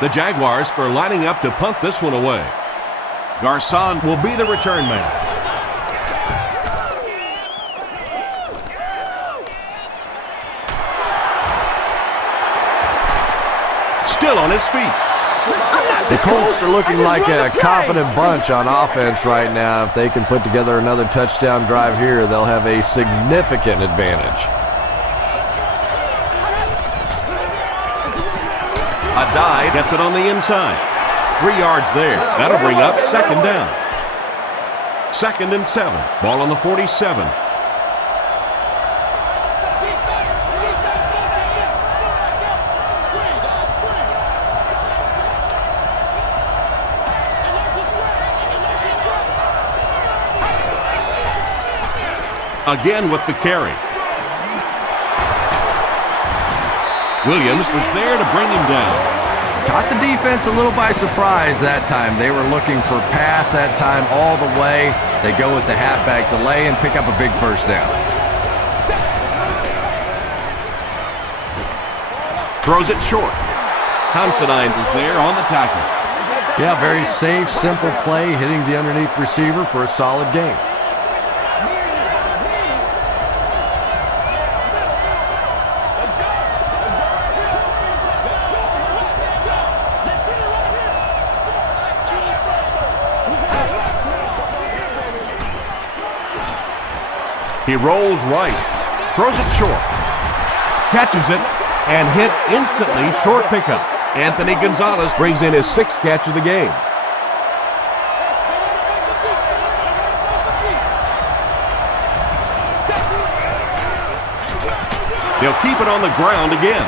The Jaguars are lining up to punt this one away. Garcon will be the return man. Still on his feet. The Colts are looking like a confident bunch on offense right now. If they can put together another touchdown drive here, they'll have a significant advantage. A dive gets it on the inside. 3 yards there. That'll bring up second down. 2nd and 7. Ball on the 47. Again with the carry. Williams was there to bring him down. Caught the defense a little by surprise that time. They were looking for pass that time all the way. They go with the halfback delay and pick up a big first down. Throws it short. Considine is there on the tackle. Yeah, very safe, simple play, hitting the underneath receiver for a solid gain. He rolls right, throws it short, catches it, and hit instantly, short pickup. Anthony Gonzalez brings in his 6th catch of the game. They'll keep it on the ground again.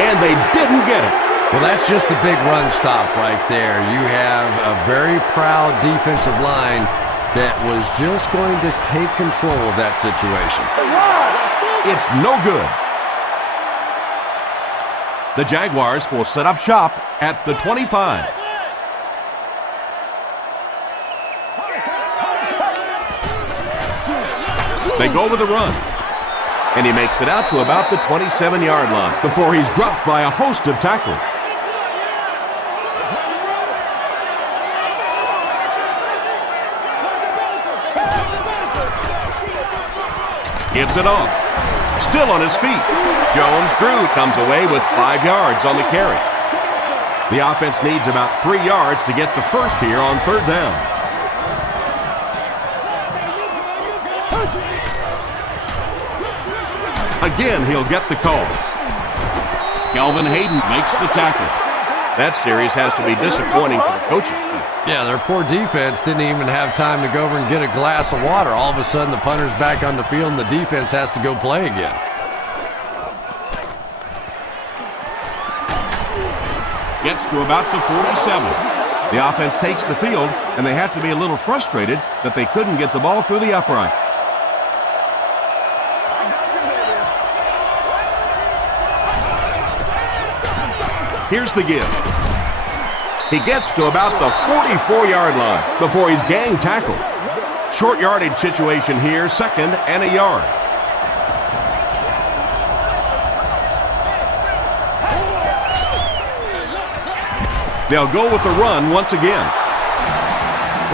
And they didn't get it. Well, that's just a big run stop right there. You have a very proud defensive line that was just going to take control of that situation. It's no good. The Jaguars will set up shop at the 25. They go with the run. And he makes it out to about the 27-yard line before he's dropped by a host of tacklers. Gets it off. Still on his feet. Jones-Drew comes away with 5 yards on the carry. The offense needs about 3 yards to get the first here on 3rd down. Again, he'll get the call. Kelvin Hayden makes the tackle. That series has to be disappointing for the coaching staff. Yeah, their poor defense didn't even have time to go over and get a glass of water. All of a sudden, the punter's back on the field, and the defense has to go play again. Gets to about the 47. The offense takes the field, and they have to be a little frustrated that they couldn't get the ball through the upright. Here's the give. He gets to about the 44-yard line before he's gang tackled. Short yardage situation here, 2nd and a yard. They'll go with the run once again.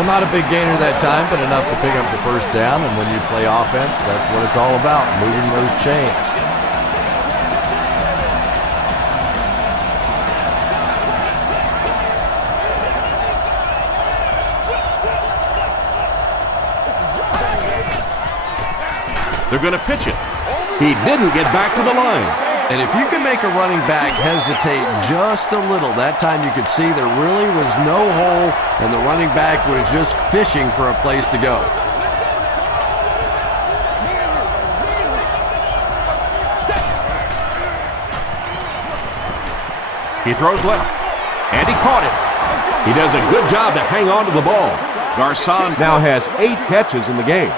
Well, not a big gainer that time, but enough to pick up the first down. And when you play offense, that's what it's all about, moving those chains. They're going to pitch it. He didn't get back to the line. And if you can make a running back hesitate just a little, that time you could see there really was no hole, and the running back was just fishing for a place to go. He throws left, and he caught it. He does a good job to hang on to the ball. Garcon now has 8 catches in the game.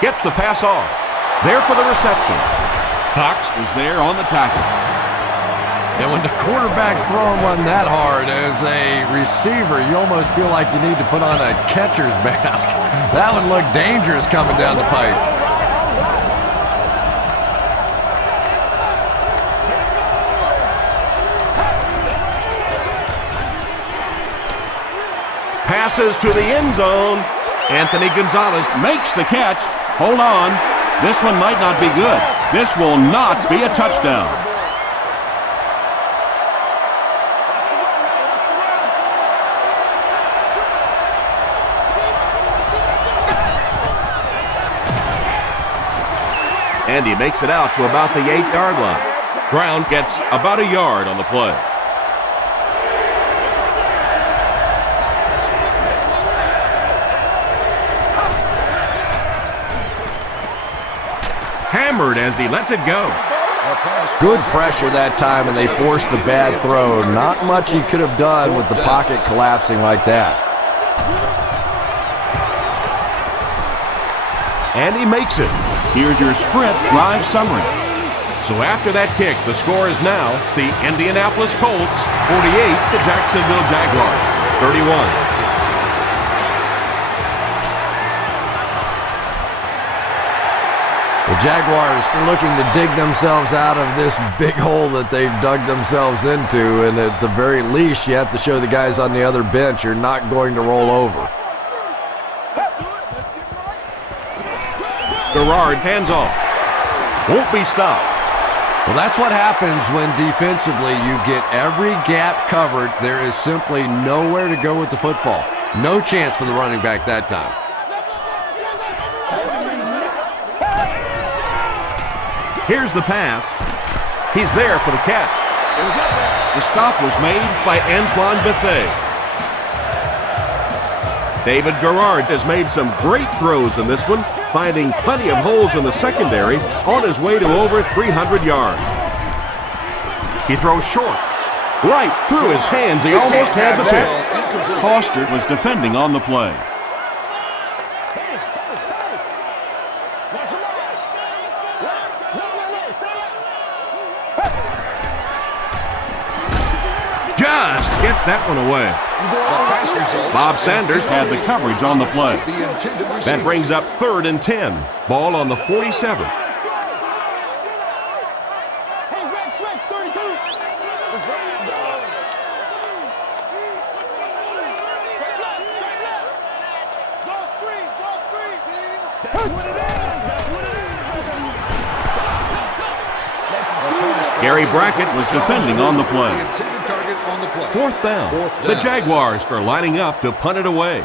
Gets the pass off. There for the reception. Cox is there on the tackle. And when the quarterback's throwing one that hard as a receiver, you almost feel like you need to put on a catcher's mask. That would look dangerous coming down the pipe. passes to the end zone. Anthony Gonzalez makes the catch. Hold on. This one might not be good. This will not be a touchdown. And he makes it out to about the 8-yard line. Brown gets about a yard on the play. Hammered as he lets it go. Good pressure that time, and they forced a bad throw. Not much he could have done with the pocket collapsing like that. And he makes it. Here's your sprint drive summary. So after that kick, the score is now the Indianapolis Colts 48, the Jacksonville Jaguars 31. The Jaguars are looking to dig themselves out of this big hole that they've dug themselves into, and at the very least, you have to show the guys on the other bench you're not going to roll over. Garrard hands off. Won't be stopped. Well, that's what happens when defensively you get every gap covered. There is simply nowhere to go with the football. No chance for the running back that time. Here's the pass. He's there for the catch. The stop was made by Antoine Bethea. David Garrard has made some great throws in this one, finding plenty of holes in the secondary on his way to over 300 yards. He throws short. Right through his hands. He almost had the pick. Foster was defending on the play. Just gets that one away. Bob Sanders had the coverage on the play. That brings up 3rd and 10. Ball on the 47. Gary Brackett was defending on the play. 4th down. The Jaguars are lining up to punt it away.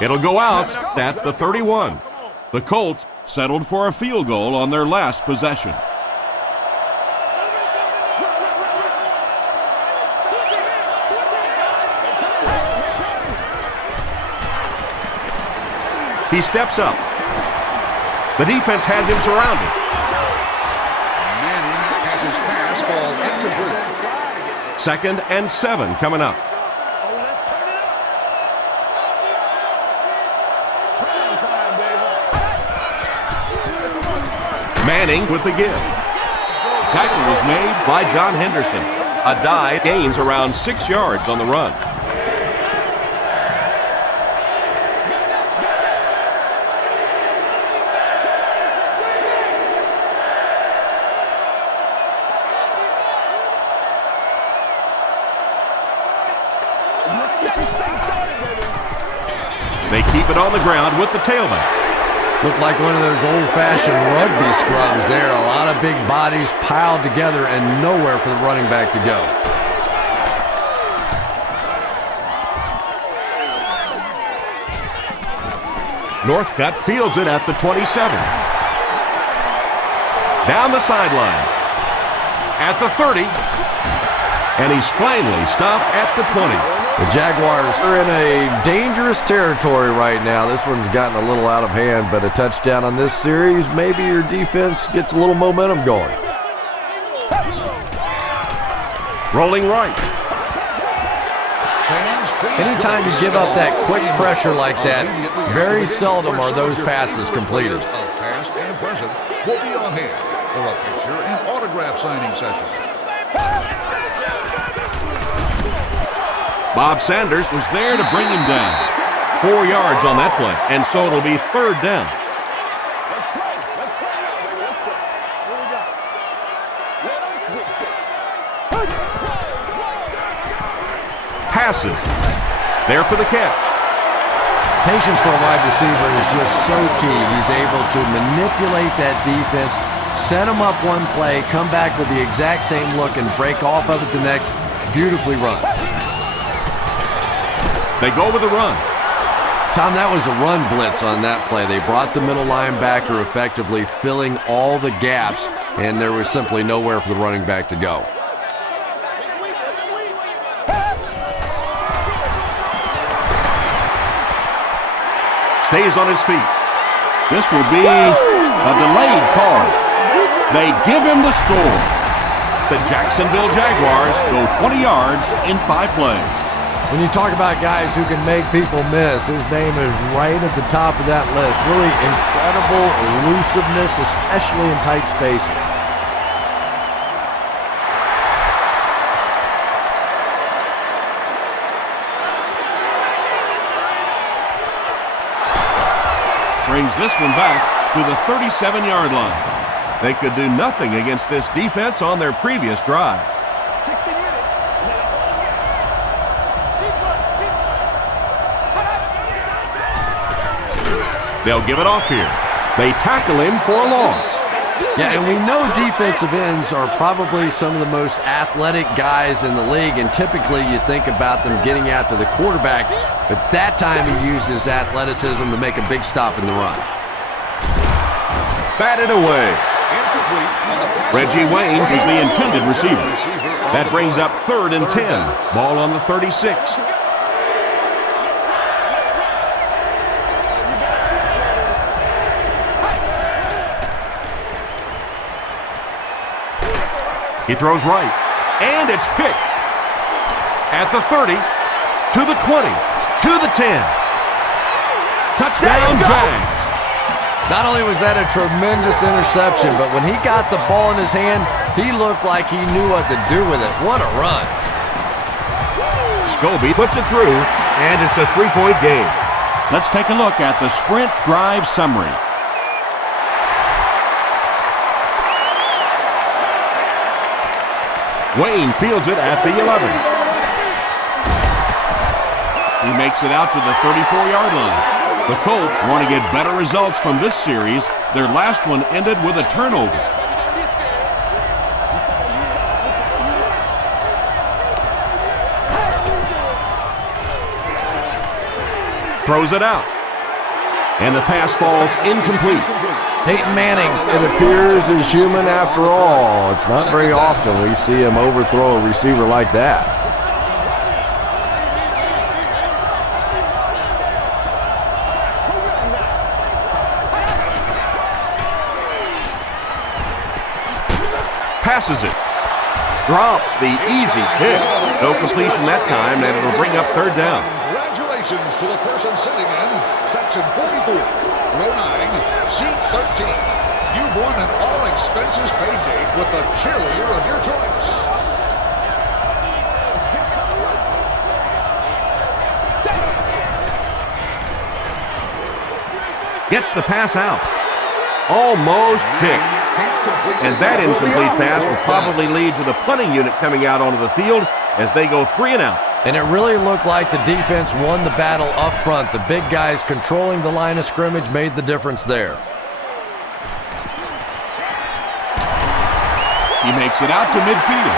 It'll go out at the 31. The Colts settled for a field goal on their last possession. He steps up. The defense has him surrounded. Manning has his pass ball incomplete. 2nd and 7 coming up. Manning with the give. Tackle was made by John Henderson. A dive gains around 6 yards on the run. They keep it on the ground with the tailback. Looked like one of those old-fashioned rugby scrums there. A lot of big bodies piled together and nowhere for the running back to go. Northcutt fields it at the 27. Down the sideline. At the 30. And he's finally stopped at the 20. The Jaguars are in a dangerous territory right now. This one's gotten a little out of hand, but a touchdown on this series, maybe your defense gets a little momentum going. Rolling right. Anytime you give up that quick pressure like that, very seldom are those passes completed. Past and present will be on hand for a picture and autograph signing session. Bob Sanders was there to bring him down. 4 yards on that play, and so it'll be 3rd down. Passes. There for the catch. Patience for a wide receiver is just so key. He's able to manipulate that defense, set them up one play, come back with the exact same look, and break off of it the next. Beautifully run. They go with the run. Tom, that was a run blitz on that play. They brought the middle linebacker effectively, filling all the gaps, and there was simply nowhere for the running back to go. Stays on his feet. This will be a delayed call. They give him the score. The Jacksonville Jaguars go 20 yards in 5 plays. When you talk about guys who can make people miss, his name is right at the top of that list. Really incredible elusiveness, especially in tight spaces. Brings this one back to the 37-yard line. They could do nothing against this defense on their previous drive. 60 minutes. They'll give it off here. They tackle him for a loss. Yeah, and we know defensive ends are probably some of the most athletic guys in the league, and typically you think about them getting after the quarterback, but that time he used his athleticism to make a big stop in the run. Batted away. Reggie Wayne was the intended receiver. That brings up 3rd and 10. Ball on the 36. He throws right, and it's picked. At the 30, to the 20, to the 10. Touchdown, Jags. Not only was that a tremendous interception, but when he got the ball in his hand, he looked like he knew what to do with it. What a run. Scobie puts it through, and it's a 3-point game. Let's take a look at the sprint drive summary. Wayne fields it at the 11. He makes it out to the 34-yard line. The Colts want to get better results from this series. Their last one ended with a turnover. Throws it out. And the pass falls incomplete. Peyton Manning, it appears, is human after all. It's not very often we see him overthrow a receiver like that. Passes it. Drops the easy pick. No completion that time, and it'll bring up 3rd down. Congratulations to the person sitting in section 44, row 9, seat 13. You've won an all-expenses-paid date with the cheerleader of your choice. Gets the pass out. Almost picked. And that incomplete pass will probably lead to the punting unit coming out onto the field as they go 3 and out. And it really looked like the defense won the battle up front. The big guys controlling the line of scrimmage made the difference there. He makes it out to midfield.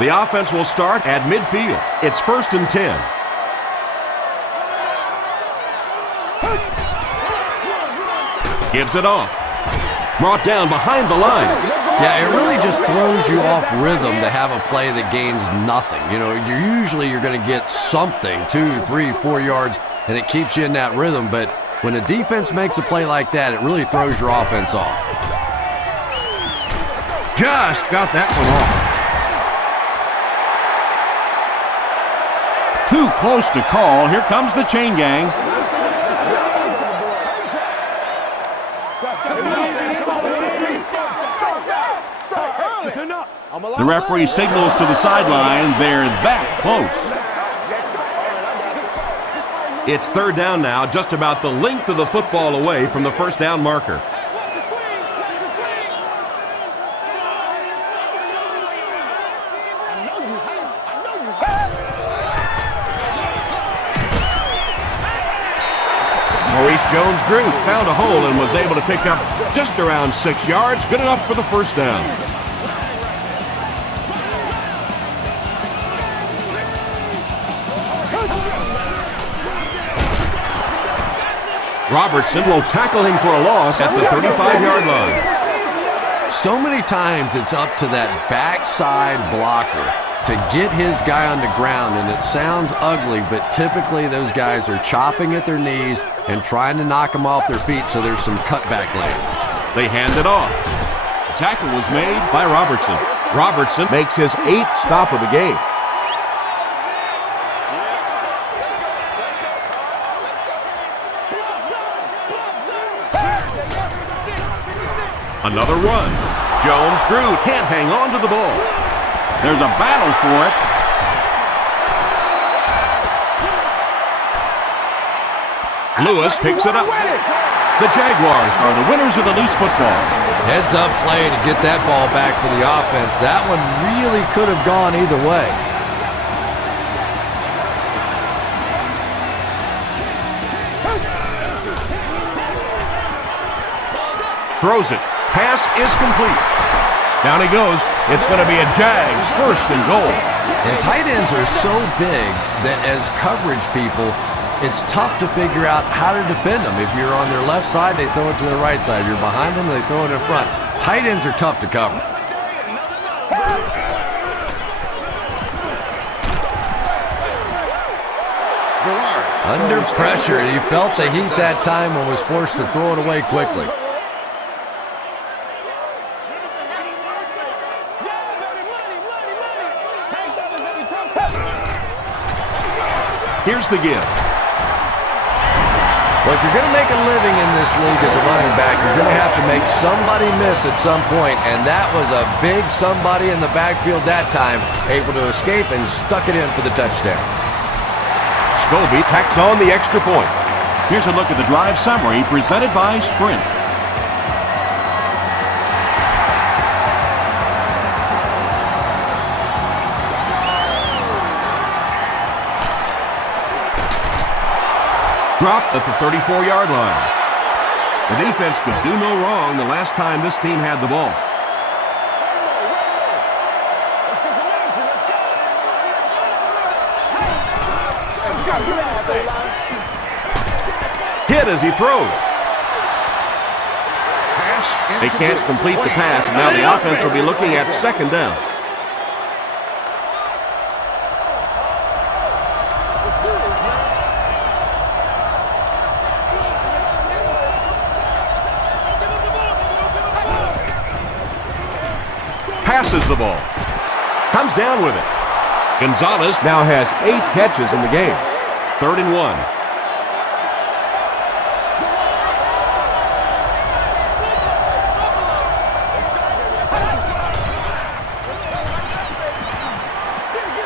The offense will start at midfield. It's 1st and 10. Gives it off. Brought down behind the line. Yeah, it really just throws you off rhythm to have a play that gains nothing. You know, you're going to get something, 2, 3, 4 yards, and it keeps you in that rhythm. But when a defense makes a play like that, it really throws your offense off. Just got that one off. Too close to call. Here comes the chain gang. The referee signals to the sideline. They're that close. It's third down now, just about the length of the football away from the first down marker. Maurice Jones-Drew found a hole and was able to pick up just around 6 yards, good enough for the first down. Robertson will tackle him for a loss at the 35-yard line. So many times it's up to that backside blocker to get his guy on the ground, and it sounds ugly, but typically those guys are chopping at their knees and trying to knock them off their feet, so there's some cutback lanes. They hand it off. The tackle was made by Robertson. Robertson makes his 8th stop of the game. Another run. Jones-Drew can't hang on to the ball. There's a battle for it. Lewis picks it up. The Jaguars are the winners of the loose football. Heads up play to get that ball back for the offense. That one really could have gone either way. Throws it. Pass is complete. Down he goes. It's going to be a Jags first and goal. And tight ends are so big that as coverage people, it's tough to figure out how to defend them. If you're on their left side, they throw it to their right side. If you're behind them, they throw it in front. Tight ends are tough to cover. Under pressure, and he felt the heat that time and was forced to throw it away quickly. Here's the give. Well, if you're going to make a living in this league as a running back, you're going to have to make somebody miss at some point, and that was a big somebody in the backfield that time, able to escape and stuck it in for the touchdown. Scobie tacks on the extra point. Here's a look at the drive summary presented by Sprint. Dropped at the 34-yard line. The defense could do no wrong the last time this team had the ball. Hit as he throws. They can't complete the pass, and now the offense will be looking at second down. Passes the ball. Comes down with it. Gonzalez now has 8 catches in the game. 3rd and 1.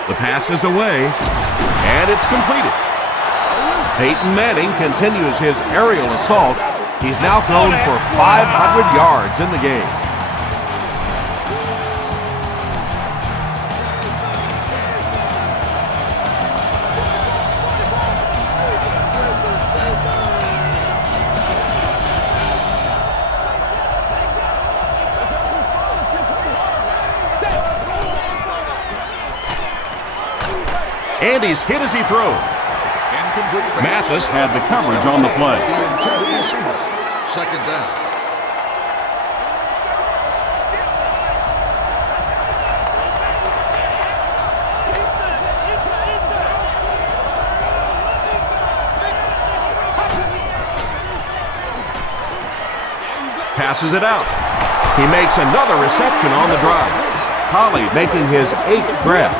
The pass is away, and it's completed. Peyton Manning continues his aerial assault. He's now thrown for 500 yards in the game. And he's hit as he throws. Mathis had the coverage on the play. Second down. Passes it out. He makes another reception on the drive. Colley making his 8th grab.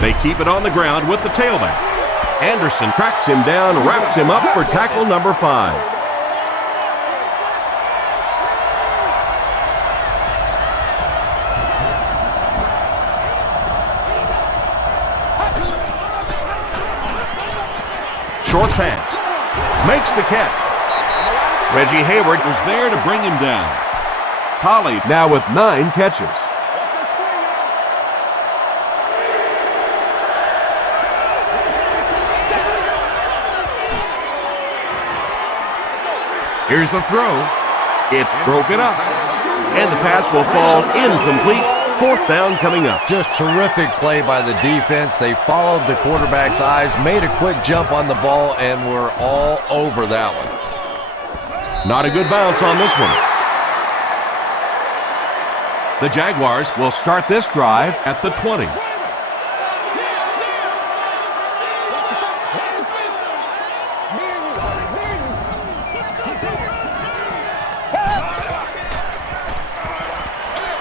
They keep it on the ground with the tailback. Anderson tracks him down, wraps him up for tackle number 5. Short pass. Makes the catch. Reggie Hayward was there to bring him down. Collie now with 9 catches. Here's the throw. It's broken up. And the pass will fall incomplete. 4th down coming up. Just terrific play by the defense. They followed the quarterback's eyes, made a quick jump on the ball, and were all over that one. Not a good bounce on this one. The Jaguars will start this drive at the 20.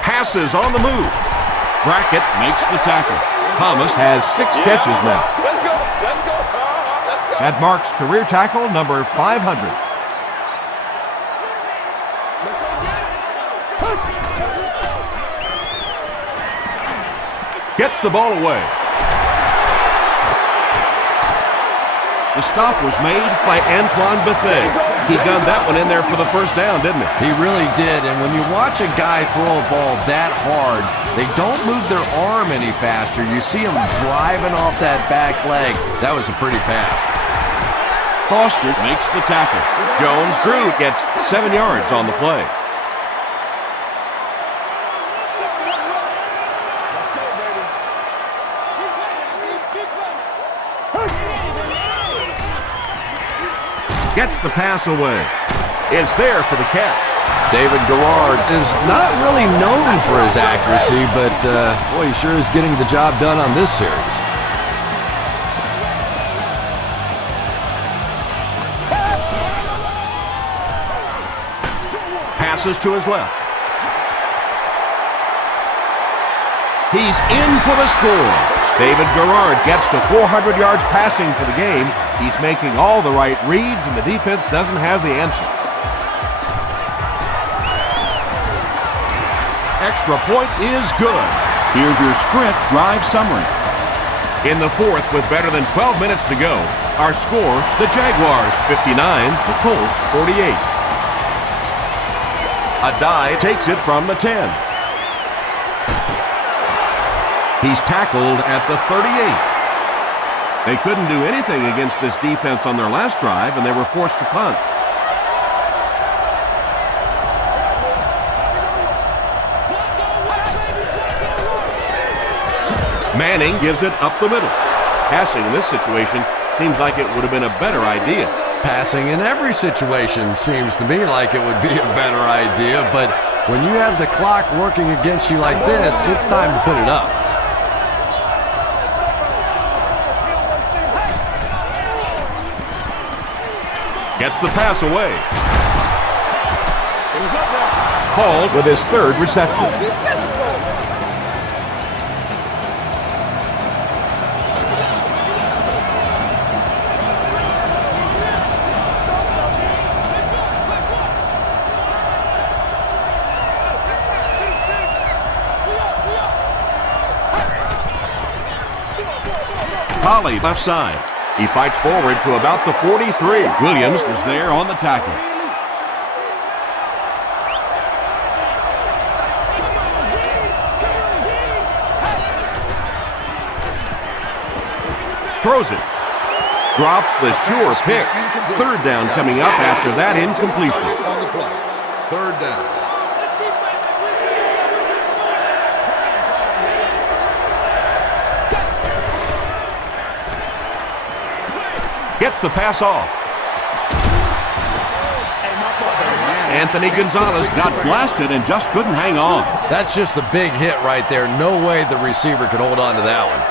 Passes on the move. Brackett makes the tackle. Thomas has 6 catches now. Let's go. Let's go. Let's go. That marks career tackle number 500. Gets the ball away. The stop was made by Antoine Bethea. He gunned that one in there for the first down, didn't he? He really did, and when you watch a guy throw a ball that hard, they don't move their arm any faster. You see him driving off that back leg. That was a pretty pass. Foster makes the tackle. Jones-Drew gets 7 yards on the play. Gets the pass away. Is there for the catch. David Garrard is not really known for his accuracy, but boy, he sure is getting the job done on this series. Passes to his left. He's in for the score. David Garrard gets to 400 yards passing for the game. He's making all the right reads, and the defense doesn't have the answer. Extra point is good. Here's your sprint drive summary. In the 4th, with better than 12 minutes to go, our score, the Jaguars 59, the Colts 48. Adai takes it from the 10. He's tackled at the 38. They couldn't do anything against this defense on their last drive, and they were forced to punt. Manning gives it up the middle. Passing in this situation seems like it would have been a better idea. Passing in every situation seems to me like it would be a better idea, but when you have the clock working against you like this, it's time to put it up. Gets the pass away. Hall with his 3rd reception. Collie left side. He fights forward to about the 43. Williams was there on the tackle. Throws it. Drops the sure pick. 3rd down coming up after that incompletion. On the play. 3rd down. Gets the pass off. Anthony Gonzalez got blasted and just couldn't hang on. That's just a big hit right there. No way the receiver could hold on to that one.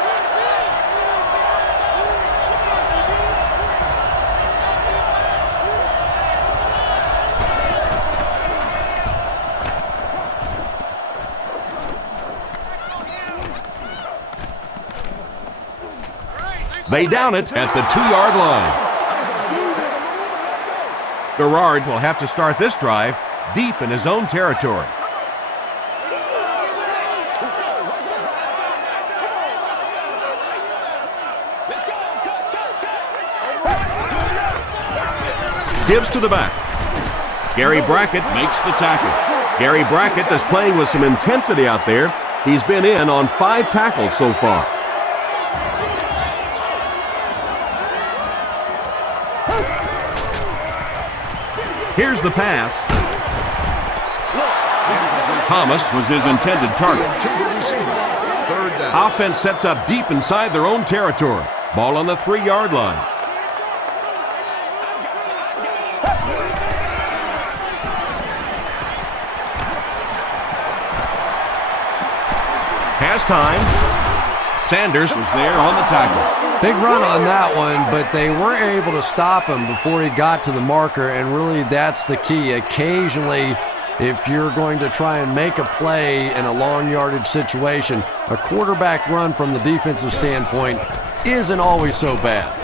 They down it at the 2-yard line. Garrard will have to start this drive deep in his own territory. Gives to the back. Gary Brackett makes the tackle. Gary Brackett is playing with some intensity out there. He's been in on 5 tackles so far. Here's the pass. Thomas was his intended target. Offense sets up deep inside their own territory. Ball on the 3-yard line. Has time. Sanders was there on the tackle. Big run on that one, but they weren't able to stop him before he got to the marker, and really that's the key. Occasionally, if you're going to try and make a play in a long yardage situation, a quarterback run from the defensive standpoint isn't always so bad.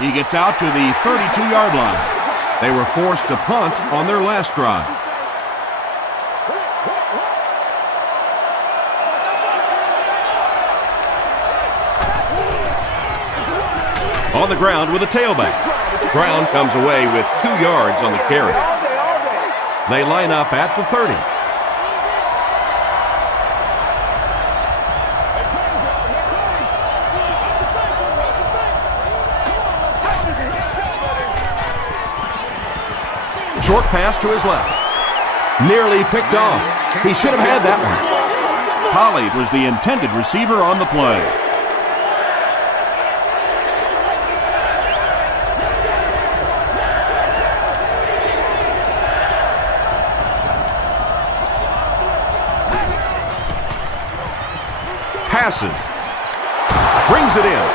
He gets out to the 32-yard line. They were forced to punt on their last drive. On the ground with a tailback. Brown comes away with 2 yards on the carry. They line up at the 30. Short pass to his left. Nearly picked off. He should have had that one. Pollard was the intended receiver on the play. Passes. Brings it in.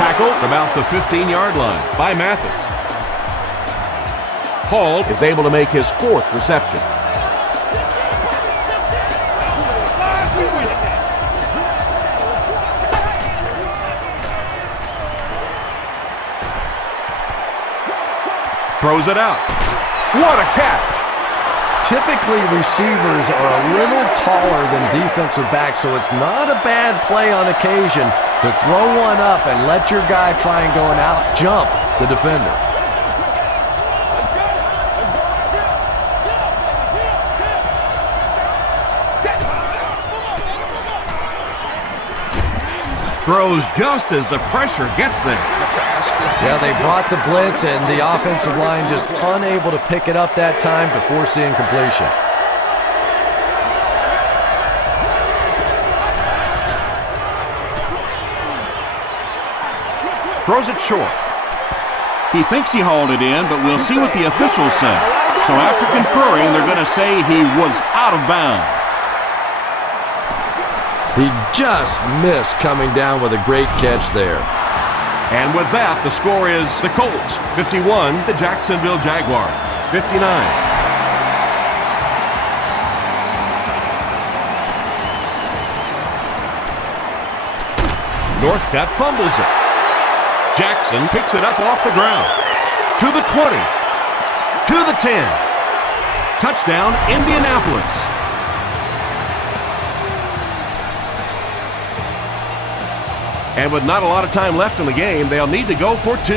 Tackled about the 15-yard line by Mathis. Hall is able to make his 4th reception. Throws it out. What a catch! Typically, receivers are a little taller than defensive backs, so it's not a bad play on occasion to throw one up and let your guy try and go and out-jump the defender. Throws just as the pressure gets there. Yeah, they brought the blitz, and the offensive line just unable to pick it up that time to force the incompletion. Throws it short. He thinks he hauled it in, but we'll see what the officials say. So after conferring, they're going to say he was out of bounds. He just missed coming down with a great catch there. And with that, the score is the Colts 51, the Jacksonville Jaguars 59. Northcutt fumbles it. Jackson picks it up off the ground. To the 20. To the 10. Touchdown, Indianapolis. And with not a lot of time left in the game, they'll need to go for 2.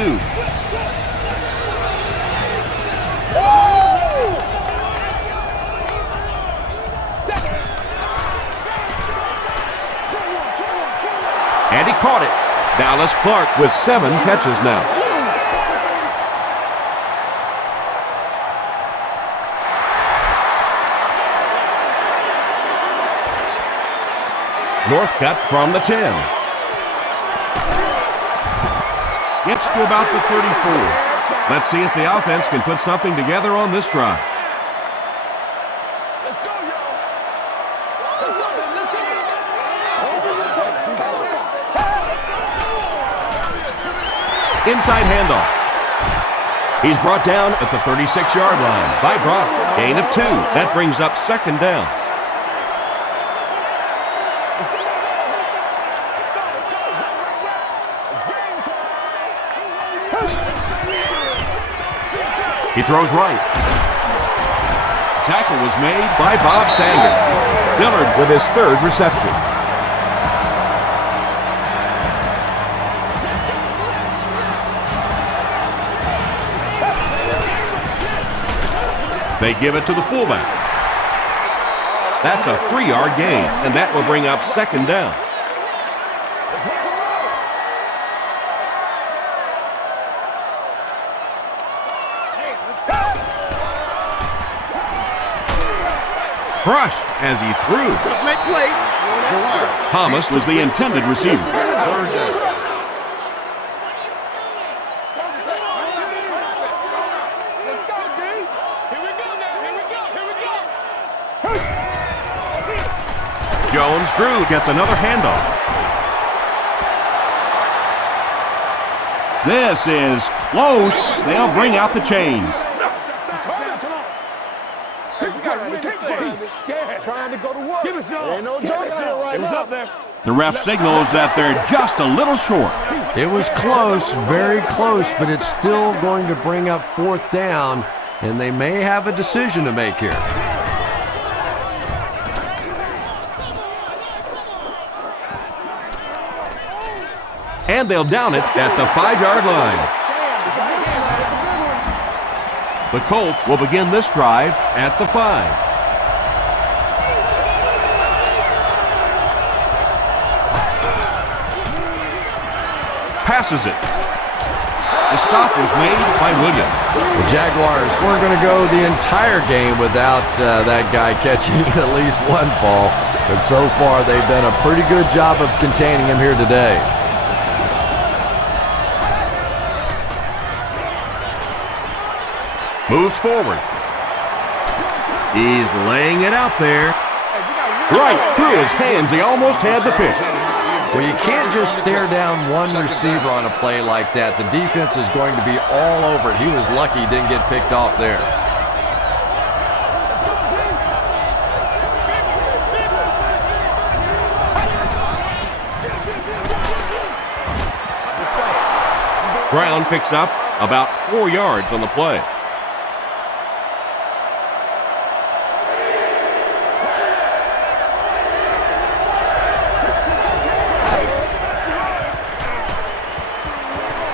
And he caught it. Dallas Clark with 7 catches now. Northcutt from the 10. Gets to about the 34. Let's see if the offense can put something together on this drive. Let's go, y'all. Inside handoff. He's brought down at the 36-yard line by Brock. Gain of 2. That brings up second down. He throws right. Tackle was made by Bob Sanger. Dillard with his 3rd reception. They give it to the fullback. That's a 3-yard gain, and that will bring up second down. Crushed as he threw. Just make play. Thomas was the intended receiver. Jones-Drew gets another handoff. This is close. They'll bring out the chains. The ref signals that they're just a little short. It was close, very close, but it's still going to bring up 4th down, and they may have a decision to make here. And they'll down it at the 5-yard line. The Colts will begin this drive at the 5. Passes it. The stop was made by Williams. The Jaguars weren't going to go the entire game without that guy catching at least one ball, but so far they've done a pretty good job of containing him here today. Moves forward. He's laying it out there. Right through his hands. He almost had the pick. Well, you can't just stare down one receiver on a play like that. The defense is going to be all over it. He was lucky he didn't get picked off there. Brown picks up about 4 yards on the play.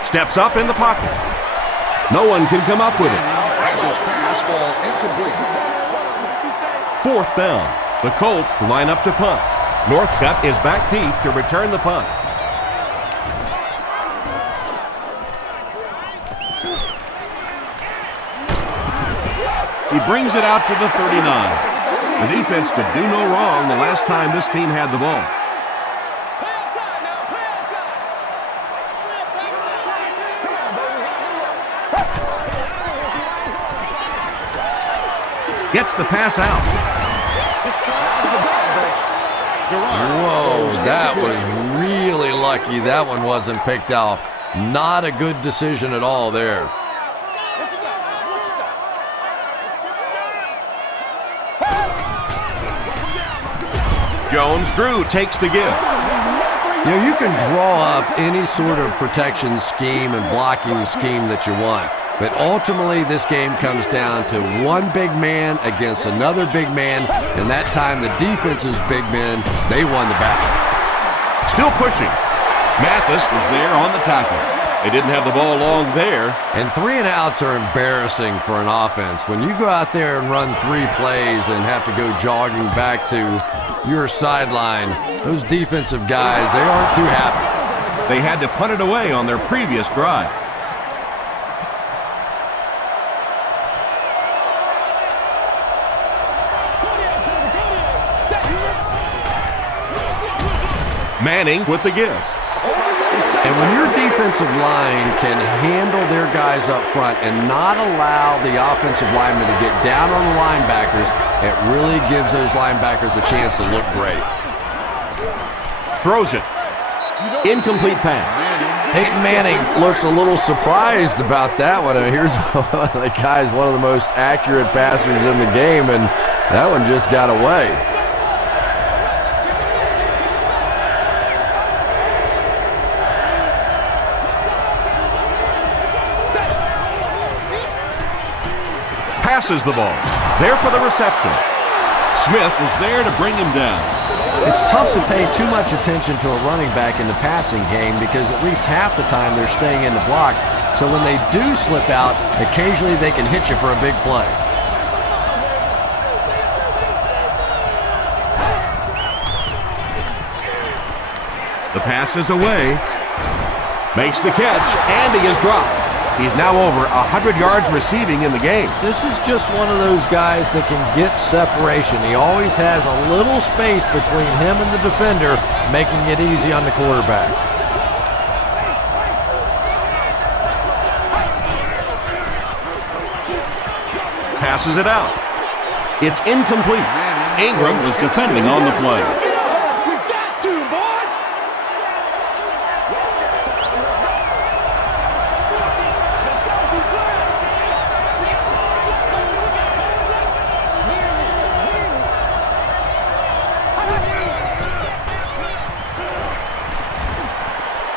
Steps up in the pocket. No one can come up with it. Pass ball incomplete. 4th down. The Colts line up to punt. Northcutt is back deep to return the punt. He brings it out to the 39. The defense could do no wrong the last time this team had the ball. Gets the pass out. Whoa, that was really lucky. That one wasn't picked off. Not a good decision at all there. Jones-Drew takes the give. You know, you can draw up any sort of protection scheme and blocking scheme that you want. But ultimately, this game comes down to one big man against another big man, and that time the defense's big men, they won the battle. Still pushing. Mathis was there on the tackle. They didn't have the ball long there. And 3 and outs are embarrassing for an offense. When you go out there and run 3 plays and have to go jogging back to your sideline, those defensive guys, they aren't too happy. They had to punt it away on their previous drive. Manning with the give. And when your defensive line can handle their guys up front and not allow the offensive linemen to get down on the linebackers, it really gives those linebackers a chance to look great. Throws it. Incomplete pass. Peyton Manning looks a little surprised about that one. I mean, here's the guy's one of the most accurate passers in the game, and that one just got away. Passes the ball. There for the reception. Smith was there to bring him down. It's tough to pay too much attention to a running back in the passing game because at least half the time they're staying in the block. So when they do slip out, occasionally they can hit you for a big play. The pass is away. Makes the catch, and he is dropped. He's now over 100 yards receiving in the game. This is just one of those guys that can get separation. He always has a little space between him and the defender, making it easy on the quarterback. Passes it out. It's incomplete. Ingram was defending on the play. We got to, boys.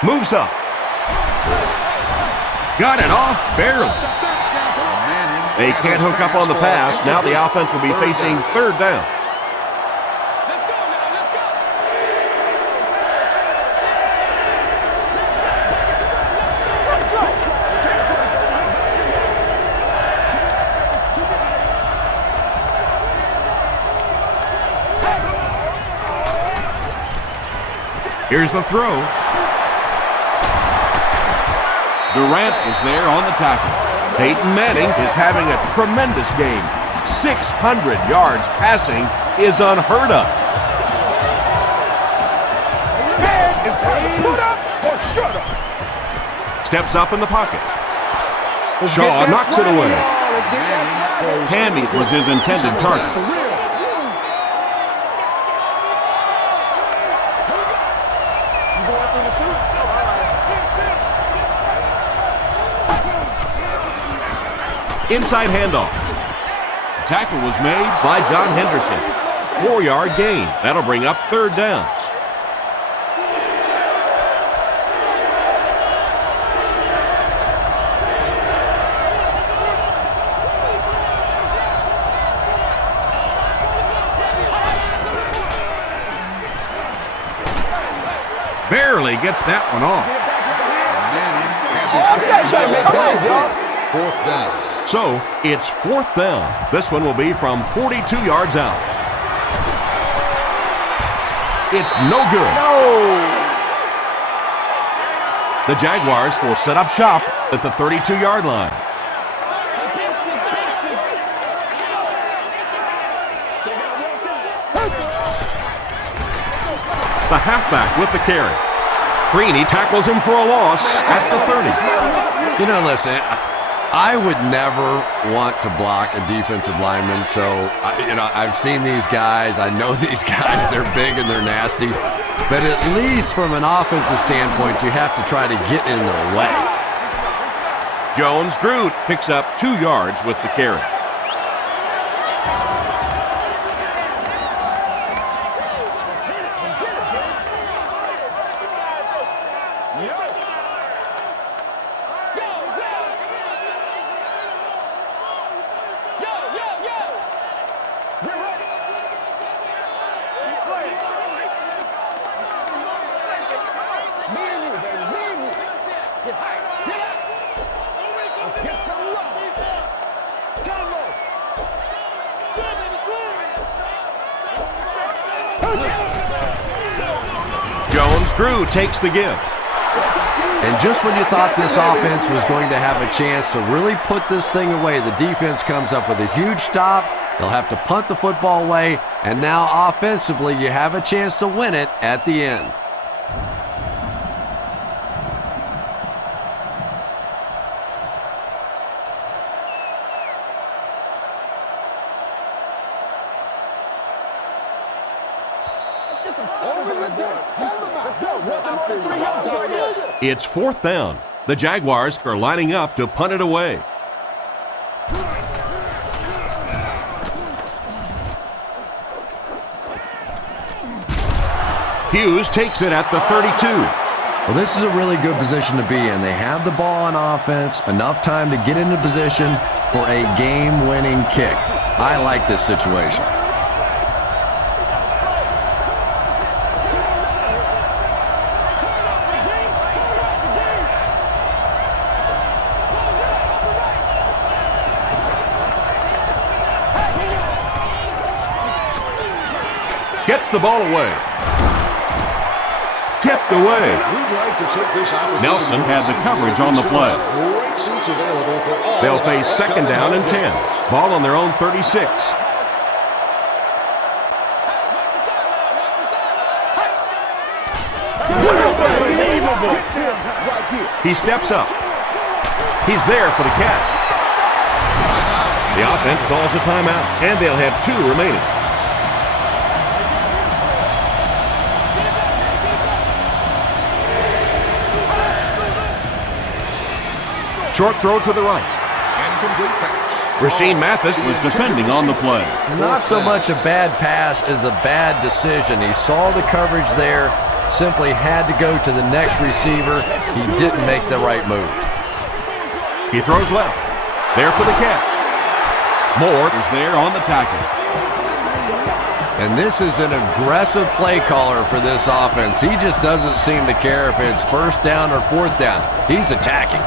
Moves up. Got it off barely. They can't hook up on the pass. Now the offense will be facing third down. Here's the throw. Durant is there on the tackle. Peyton Manning is having a tremendous game. 600 yards passing is unheard of. Man is going to put up or shut up. Steps up in the pocket. Shaw knocks it away. Hammy was his intended target. Inside handoff. Tackle was made by John Henderson. 4-yard gain. That'll bring up third down. Barely gets that one off. Fourth down. So, it's fourth down. This one will be from 42 yards out. It's no good. The Jaguars will set up shop at the 32-yard line. The halfback with the carry. Freeney tackles him for a loss at the 30. You know, listen, I would never want to block a defensive lineman, so, I've seen these guys. I know these guys. They're big and they're nasty. But at least from an offensive standpoint, you have to try to get in their way. Jones-Drew picks up 2 yards with the carry. Jones-Drew takes the give. And just when you thought this offense was going to have a chance to really put this thing away, the defense comes up with a huge stop. They'll have to punt the football away, and now offensively you have a chance to win it at the end. It's 4th down. The Jaguars are lining up to punt it away. Hughes takes it at the 32. Well, this is a really good position to be in. They have the ball on offense, enough time to get into position for a game-winning kick. I like this situation. Gets the ball away. Tipped away. Nelson had the coverage on the play. They'll face 2nd down and 10. Ball on their own 36. He steps up. He's there for the catch. The offense calls a timeout, and they'll have 2 remaining. Short throw to the right. Incomplete pass. Rasheed Mathis was defending on the play. Not so much a bad pass as a bad decision. He saw the coverage there, simply had to go to the next receiver. He didn't make the right move. He throws left. There for the catch. Moore is there on the tackle. And this is an aggressive play caller for this offense. He just doesn't seem to care if it's 1st down or 4th down. He's attacking.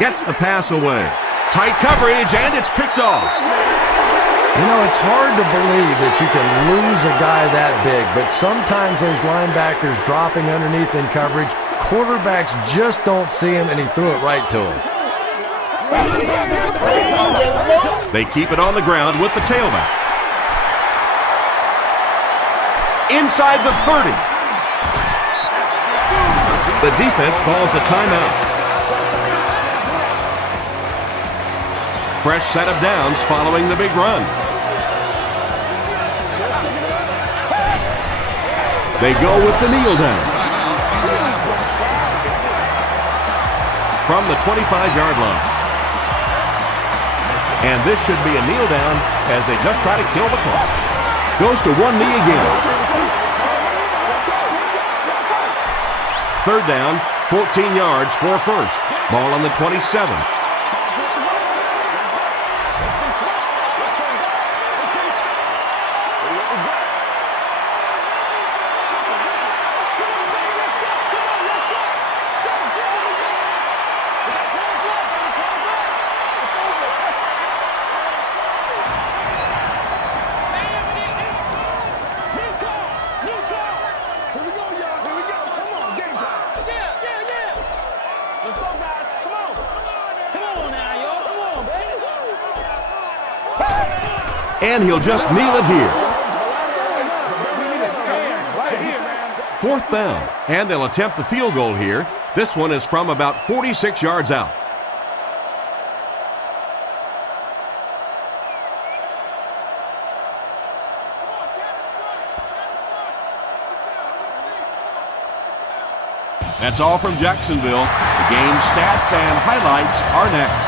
Gets the pass away. Tight coverage, and it's picked off. You know, it's hard to believe that you can lose a guy that big, but sometimes those linebackers dropping underneath in coverage, quarterbacks just don't see him, and he threw it right to him. They keep it on the ground with the tailback. Inside the 30. The defense calls a timeout. Fresh set of downs following the big run. They go with the kneel down. From the 25-yard line. And this should be a kneel down as they just try to kill the clock. Goes to one knee again. 3rd down, 14 yards for 1st. Ball on the 27. And he'll just kneel it here. 4th down. And they'll attempt the field goal here. This one is from about 46 yards out. That's all from Jacksonville. The game stats and highlights are next.